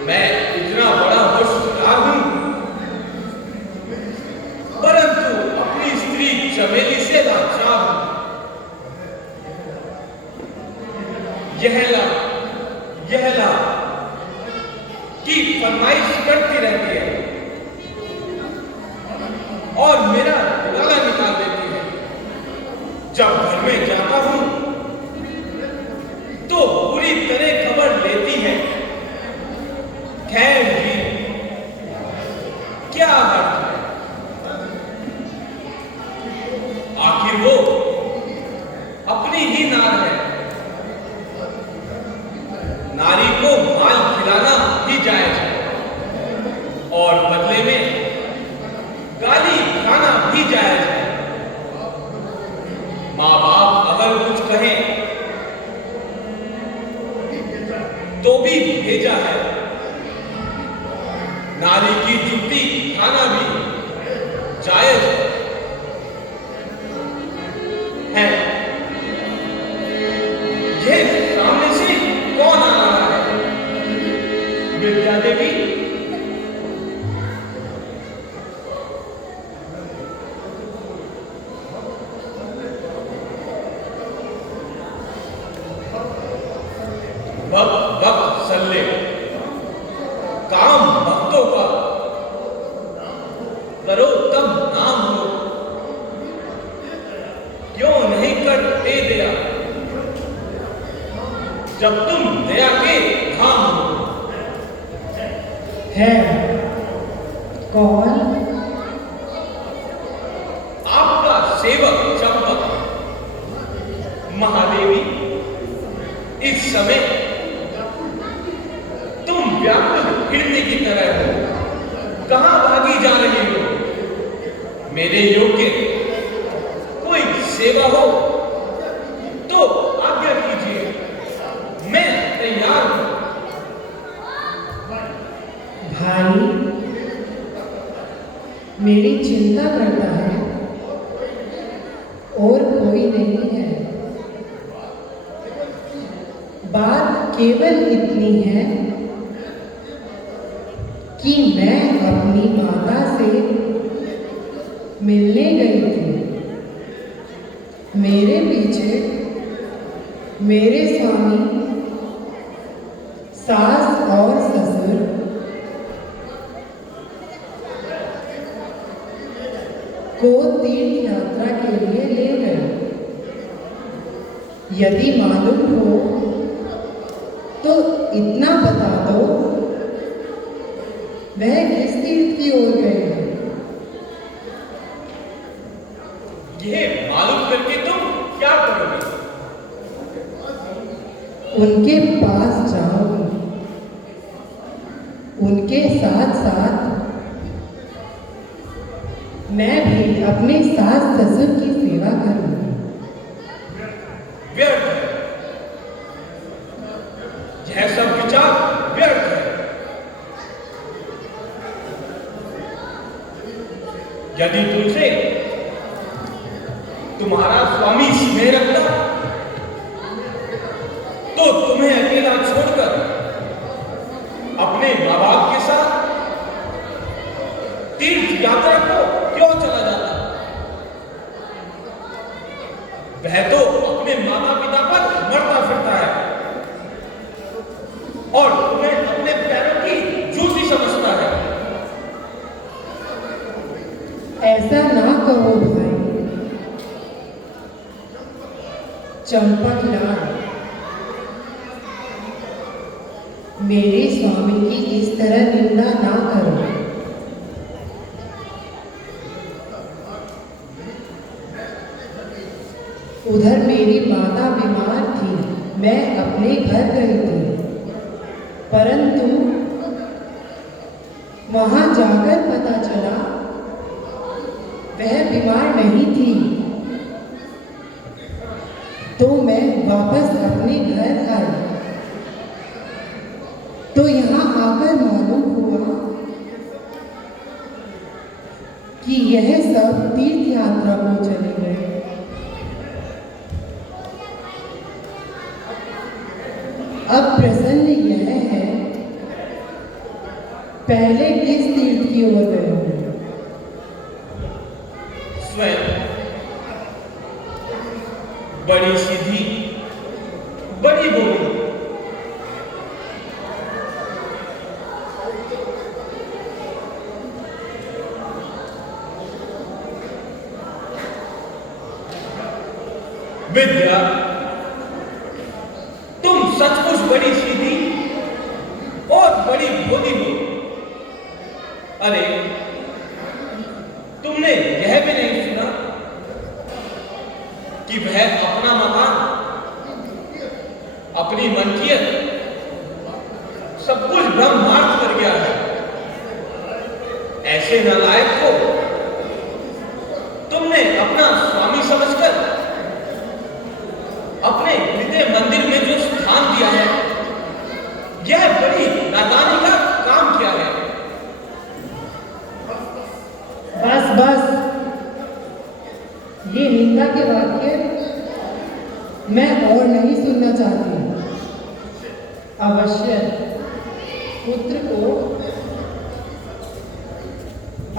मैं इतना बड़ा होशियार हूं, परंतु अपनी स्त्री चमेली से लाचार हूं। यह ला की फरमाइश करती रहती है और मेरा गला निकाल देती है। जब घर में जाता हूं तो पूरी तरह खबर लेती है। खैर भी क्या अर्थ है, आखिर वो अपनी ही नार है। नारी को माल खिलाना ही जायज है और बदले में गाली खाना भी जायज है। माँ बाप अगर कुछ कहें तो भी भेजा है। नारी की जुत्ती खाना भी जायज है। ये सामने से कौन आ रहा है? विद्या देवी। वक्त सल्ले काम भक्तों का, करो तब नाम हो। क्यों नहीं करते दया, जब तुम दया के धाम हो। है कौन? आपका सेवक चंपक। महादेवी, इस समय तुम व्याकुल हिरनी की तरह हो। कहां भागी जा रही हो? मेरे योग्य कोई सेवा हो तो आज्ञा कीजिए, मैं तैयार हूं। भाई, मेरी चिंता करता है और कोई नहीं है। बात केवल इतनी है कि मैं अपनी माता से मिलने गई थी। मेरे पीछे मेरे स्वामी, सास और ससुर को तीर्थ यात्रा के लिए ले गए। यदि मालूम हो तो इतना बता दो, वह किस तीर्थ की ओर गए हैं? यह मालूम करके तुम क्या करोगे? उनके पास जाऊंगी, उनके साथ साथ मैं भी अपने सास ससुर की सेवा करूंगी। व्यर्थ है, यह सब विचार व्यर्थ है। यदि तुमसे तुम्हारा स्वामी स्नेह रखता तो तुम्हें अकेला छोड़कर अपने माँ बाप के साथ तीर्थ यात्रा को क्यों चला जाता? वह तो अपने माता पिता पर मरता फिरता है और तुम्हें अपने पैरों की जूती समझता है। ऐसा ना कहो भाई। चंपकलाल, मेरे स्वामी की इस तरह निंदा ना करो। उधर मेरी माता बीमार थी, मैं अपने घर गई थी, परंतु वहां जाकर पता चला वह बीमार नहीं थी। तो मैं वापस अपने घर आई, तो यहाँ आकर मालूम हुआ कि यह सब तीर्थ यात्रा को चले गए। अब प्रसन्न यह है, पहले किस तीर्थ की ओर गए होंगे? स्वयं बड़ी सीधी, बड़ी बोली, विद्या, तुम सचमुच बड़ी सीधी और बड़ी भोली हो। अरे तुमने यह भी नहीं सुना कि वह अपना मकान, अपनी मलकियत सब कुछ ब्रह्मार्थ कर गया है। ऐसे नालायक को तुमने अपना स्वामी समझकर अपने हृदय मंदिर में जो स्थान दिया है, यह बड़ी नादानी का काम किया है। बस बस, ये निंदा के वाक्य मैं और नहीं सुनना चाहती। अवश्य पुत्र को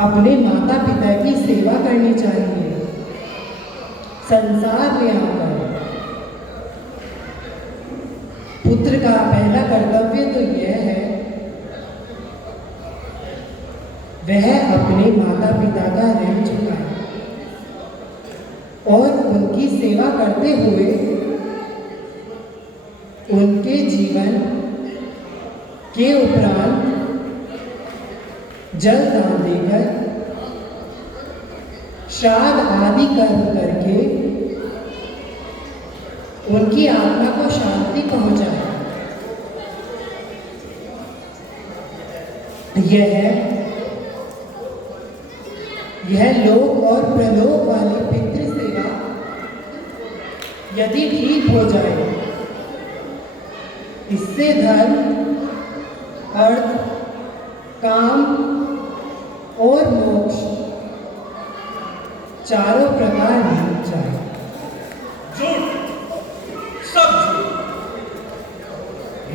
अपने माता पिता की सेवा करनी चाहिए। संसार में आकर पुत्र का पहला कर्तव्य तो यह है, वह अपने माता पिता का ऋण चुकाए और उनकी सेवा करते हुए उनके जीवन के उपरांत जल दान देकर, श्राद्ध आदि कर्म करके उनकी आत्मा को शांति पहुंचाए। यह लोक और प्रलोक वाली पितृ सेवा यदि ठीक हो जाए, इससे धर्म, अर्थ, काम और मोक्ष चारों प्रकार मिल जाए। झूठ, सब झूठ।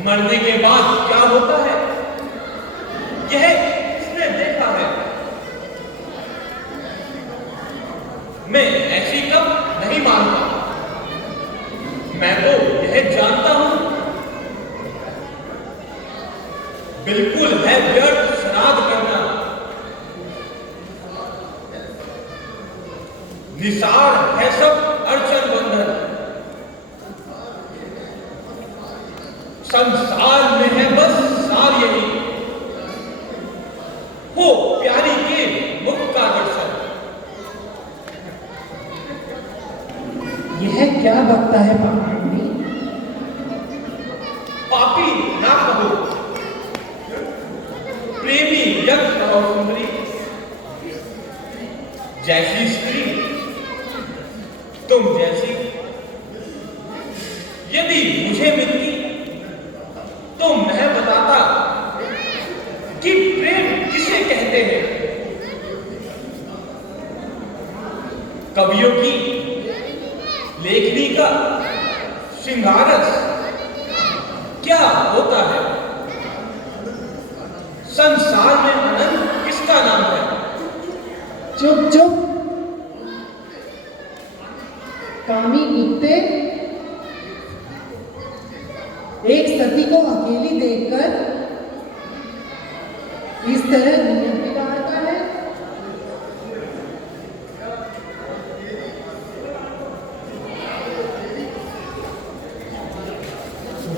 मरने के बाद क्या होता है यह किसने देखा है? मैं ऐसी कब नहीं मानता। मैं तो यह जानता हूं बिल्कुल है व्यर्थ श्राद्ध करना। निसार है सब अड़चन बंधन। संसार में है बस सार यही, हो प्यारी के मुख का दर्शन। यह क्या बकता है पापी? पापी ना कहो, प्रेमी यज्ञ कहो सुंदरी। जैसी स्त्री तुम जैसी, यदि मुझे मिलती तो मैं बताता कि प्रेम किसे कहते हैं। कवियों की लेखनी का श्रृंगारस क्या होता है? संसार में अनंत किसका नाम है? चुप चुप, कामी कुत्ते। एक सती को अकेली देखकर इस तरह नींद बिगाड़ता है।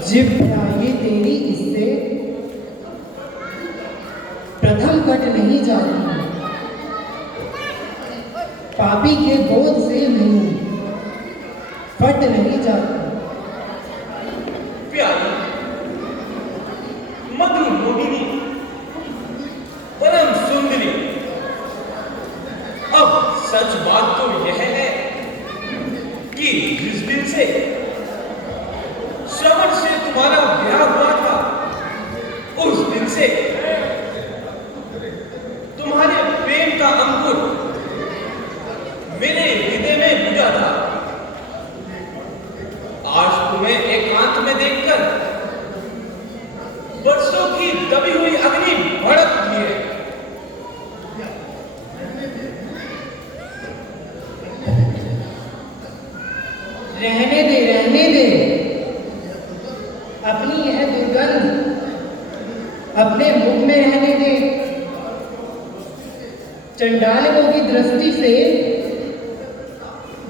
जिभ ये तेरी इससे प्रथम कट नहीं जाती। पापी के बोध से नहीं फट नहीं जाती। प्यारी मधुर मोहिनी परम सुंदरी, अब सच बात तो यह है कि जिस दिन से श्रवण से तुम्हारा ब्याह हुआ था, उस दिन से तुम्हारे प्रेम का अंकुर मेरे हृदय में बुझा था। आज तुम्हें एकांत में देखकर वर्षों की दबी हुई अग्नि भड़कती है। रहने दे, रहने दे। अपनी यह दुर्गंध अपने मुख में रहने दे। चंडालकों की दृष्टि से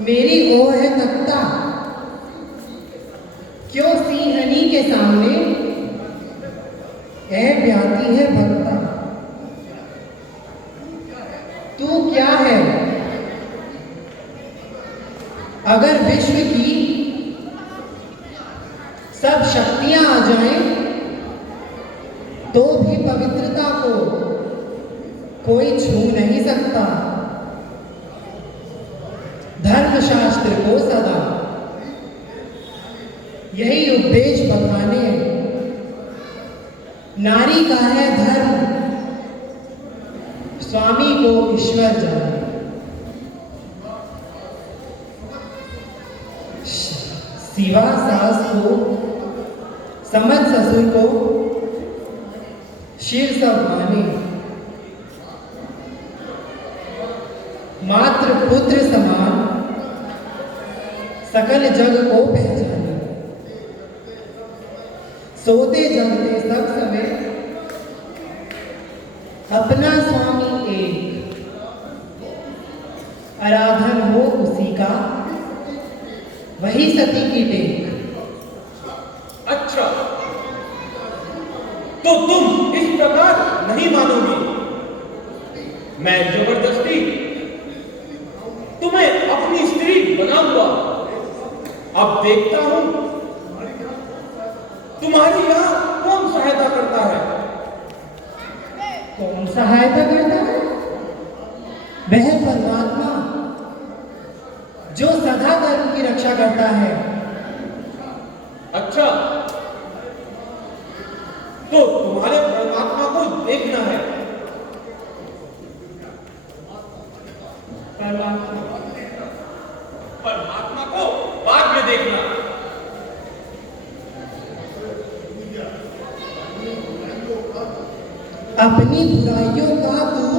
मेरी ओर है तख्ता। क्यों सिंहनी के सामने ऐ ब्याती है भक्ता। तू क्या है? अगर विश्व की सब शक्तियां आ जाएं, तो भी पवित्रता को कोई छू नहीं सकता। धर्मशास्त्र को सदा यही उपदेश बताने, नारी का है धर्म, स्वामी को ईश्वर जाने। सिवा सास को समझ ससुर को शीर सब माने। मात्र पुत्र समान सकल जग को पहचाने। सोते जगते सब समय अपना स्वामी एक। आराधन हो उसी का, वही सती की टेक। अच्छा, तो तुम इस प्रकार नहीं मानोगी। मैं जबरदस्ती तुम्हें अपनी स्त्री बनाऊंगा। अब देखता हूं तुम्हारी यहां कौन सहायता करता है। कौन सहायता करता है? वह परमात्मा जो सदा धर्म की रक्षा करता है। अच्छा, तो तुम्हारे परमात्मा को देखना है। परमात्मा अपनी बुराइयों का तू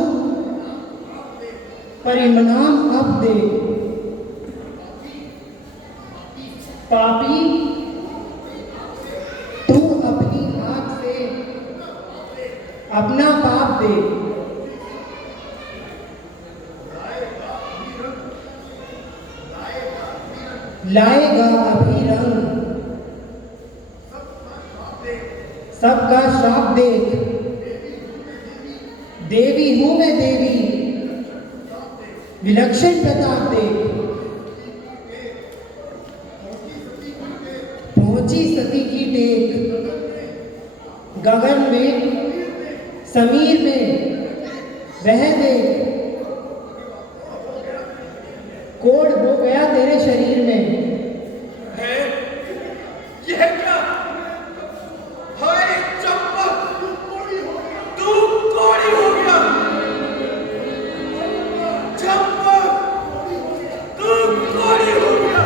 परिणाम अब दे। पापी, तू अपनी आंख से अपना पाप दे। लाएगा अभी रंग सबका श्राप देख। देवी हूं मैं देवी, विलक्षण प्रताप देख। पहुंची सती की टेक, गगन में समीर में वह देख। कोड हो गया तेरे शरीर में। है यह क्या? हाय चंपक, तू कोड़ी हो गया। चंपक, तू कोड़ी हो गया।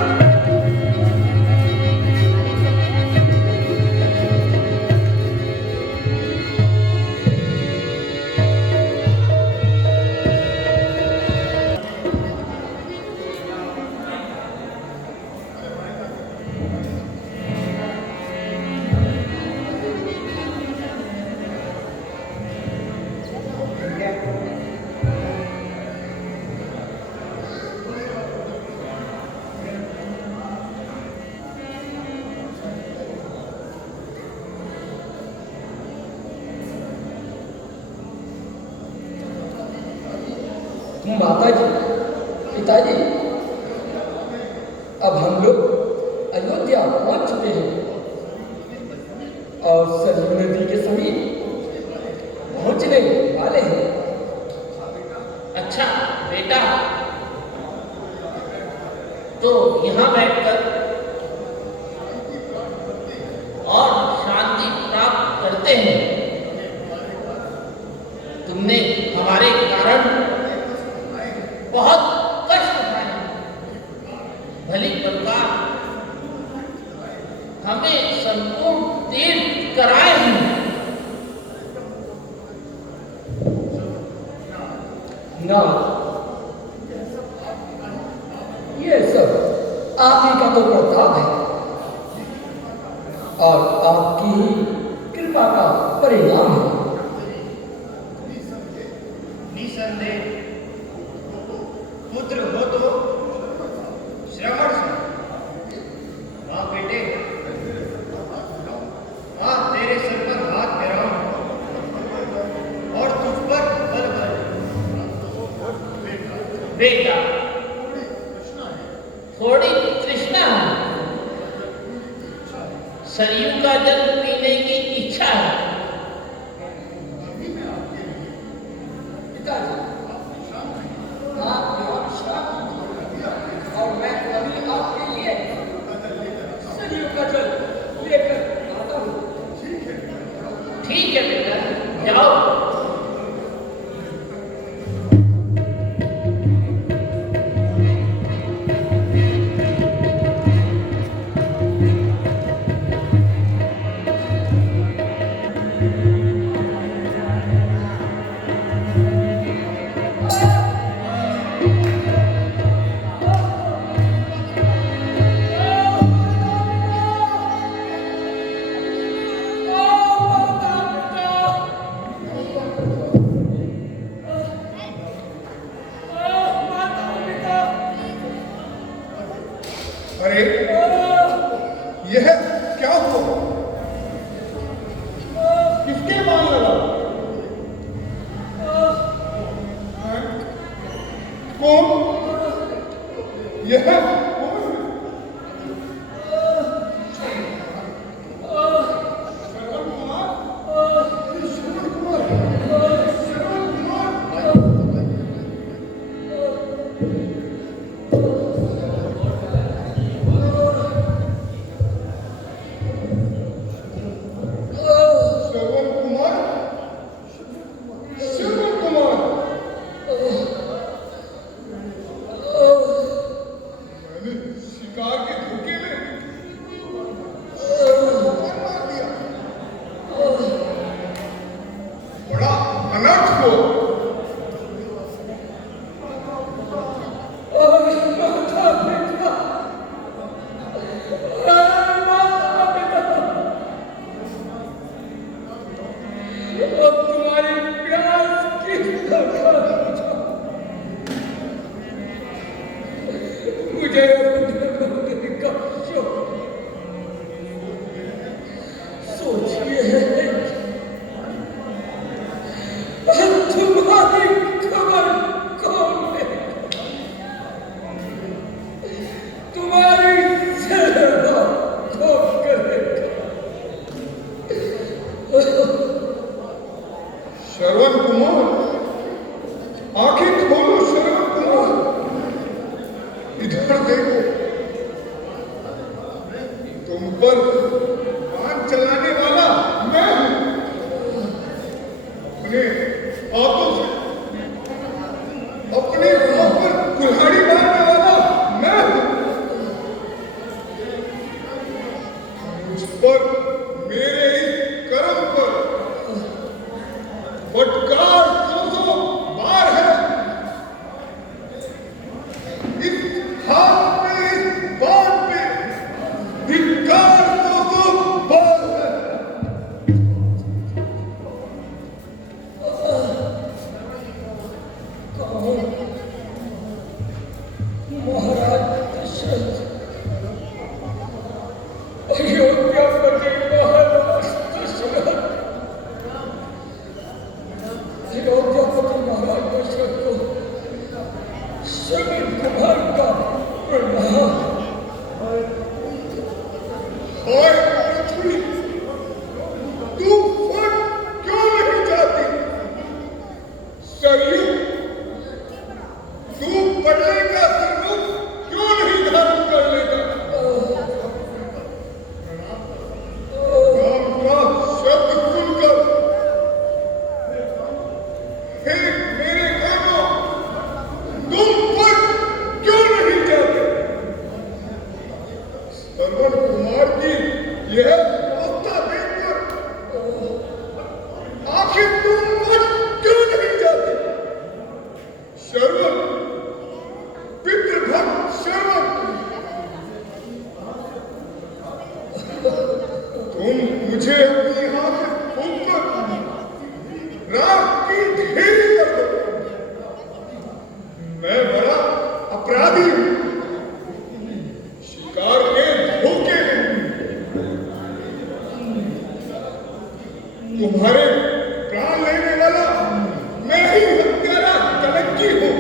माताजी, पिताजी, अब हम लोग अयोध्या पहुंच चुके हैं और सरयू नदी के समीप पहुंचने वाले हैं। अच्छा बेटा, तो यहाँ बैठकर और शांति प्राप्त करते हैं। तुमने हमारे कारण बहुत कष्ट उठाए, भली प्रकार हमें संपूर्ण तीर्थ कराए हैं। ना, ये सब आप ही का तो प्रताप है और आपकी ही कृपा का परिणाम है। निसंदेह पुत्र हो तो श्रवण से। मां बेटे, मां तेरे सर पर हाथ फिराऊं और तुझ पर बल भर। बेटा, थोड़ी तृष्णा है, सरयू का जल पीने की इच्छा है। पिताजी, आप यहाँ विश्राम कीजिए और मैं अभी आपके लिए सरयू का जल लेकर आता हूँ। ठीक है बेटा, जाओ। अरे यह क्या हुआ? किसके बाल लगा? कौन? यह कौन? श्रवण कुमार? श्रवण कुमार? श्रवण कुमार? श्रवण कुमार? श्रवण कुमार? को श्रवण कुमार, आंखें खोलो श्रवण कुमार, इधर देखो। तुम पर कान चलाने वाला मैं हूं। अपने हाथों से अपने मुंह पर कुल्हाड़ी मारने वाला मैं हूं। मुझ पर मेरे इस कर्म पर फटकार 200 बार है। इस हाथ पे, इस बाण पे धिक्कार 200 बार है। महाराज दशरथ, अयोध्यापति महाराज दशरथ, अयोध्यापति महाराज दशरथ को श्रवण कुमार का प्रणाम। हाय पृथ्वी, तू फट क्यों नहीं जाती? सरयू, तू पढ़ने का स्वरूप क्यों नहीं धारण कर लेता? राम का शब्द सुनकर हे मेरे कानों, तुम फट क्यों नहीं जाते? श्रवण कुमार की यह अवस्था देखकर आखिर तुम फट क्यों नहीं जाते? श्रवण, पितृभक्त श्रवण, तुम मुझे अपनी हाथ से फूंककर राख की ढेरी कर दो। मैं बड़ा अपराधी हूं, शिकार के धोखे में तुम्हारे प्राण लेने वाला मैं ही हत्यारा कलंकी हूं।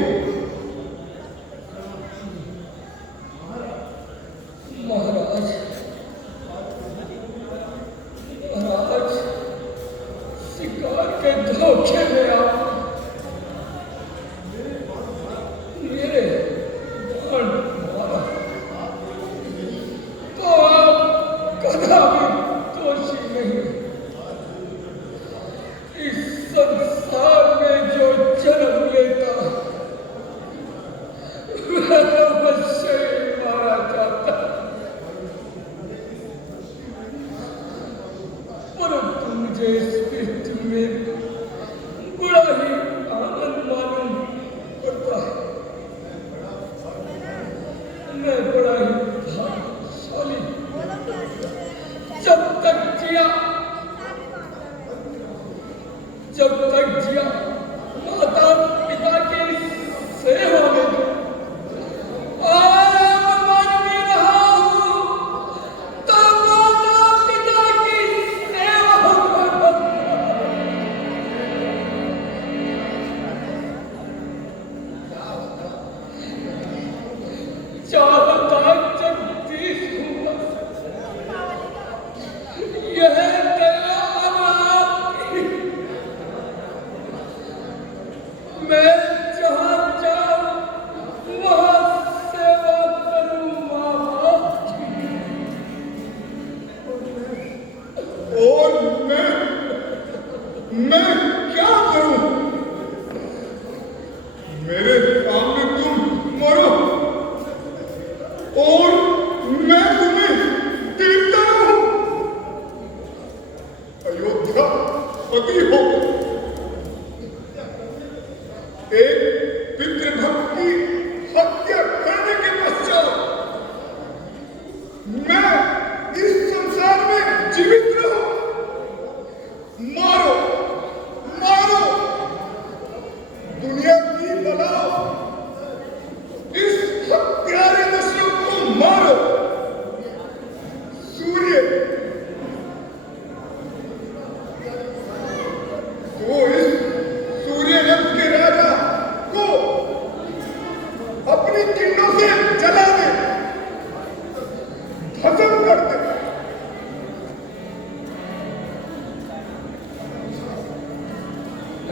महाराज, महाराज, शिकार के धोखे में आप मेरे बाण मारा तो आप कदापि दोषी नहीं। इस संसार में जो जन्म लेता वह अवश्य ही मारा जाता, परंतु मुझे इस मृत्यु में बड़ा ही आनंद मालूम पड़ता है। मैं बड़ा ही भाग्यशाली जब तक जिया माता पिता की सेवा में मर भी रहा हूं, तब माता पिता की सेवा में चाहता जगदीश हूं, यह दया अब आपकी। मैं जहां जाऊं वहां सेवा करूं मां बाप की। और मैं क्या करूं? मेरे सामने तुम मरो और मैं तुम्हें देखता रहूं। अयोध्या पति हो, एक पितृभक्त की हत्या करने के पश्चात मैं इस संसार में जीवित रहूं। मारो, मारो, दुनिया की बनाओ, इस हत्यारे दशरथ को मारो। सूर्य तो इस सूर्यवंश के राजा को अपनी किरणों से जला दे, खत्म कर दे।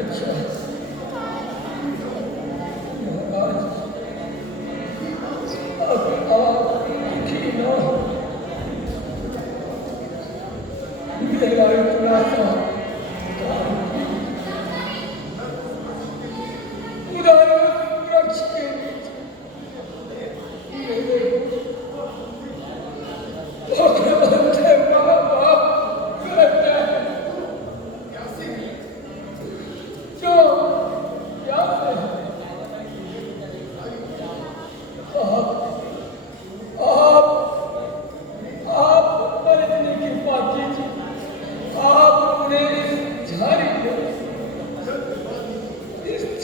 अच्छा अब आप की ना मेरा इतना सा उदाहरण वृक्ष के नीचे माँ बाप रहते हैं जो आप मरने की बात कीजिए। आप उन्हें इस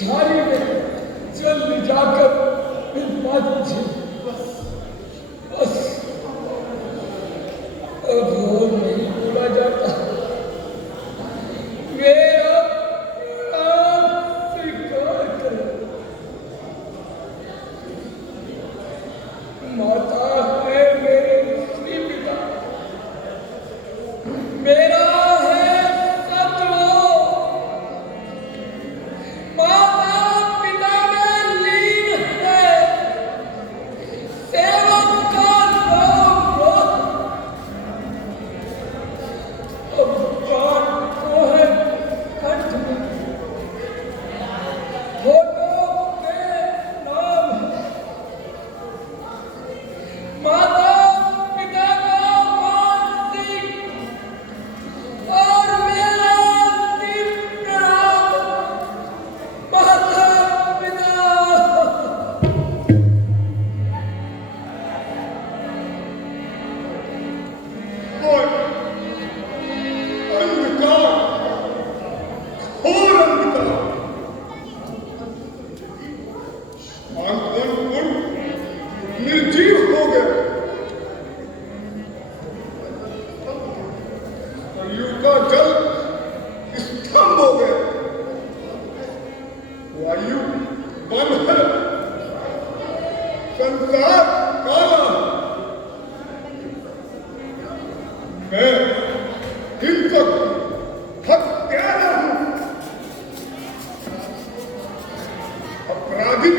झाड़ी में जल ले जाकर भिजवा दीजिए। बस अब वो नहीं बोला जाता। मेरा प्राण स्वीकार करो। माता है मेरे श्री पिता, मेरा है सतलोक। माता पिता में लीन है सेवक का नाम लो। अब प्राण को है कंठ में, होठों पे नाम है। माता पिता का मानसिक और मेरा अंतिम प्रणाम। माता पिता और अंधकार, घोर अंधकार, अंकुर निर्जीव हो गया। कलयुग का जल स्तंभ हो गया। वायु बंद है, संसार काला है। मैं हिंसक हत्यारा हूं, अपराधी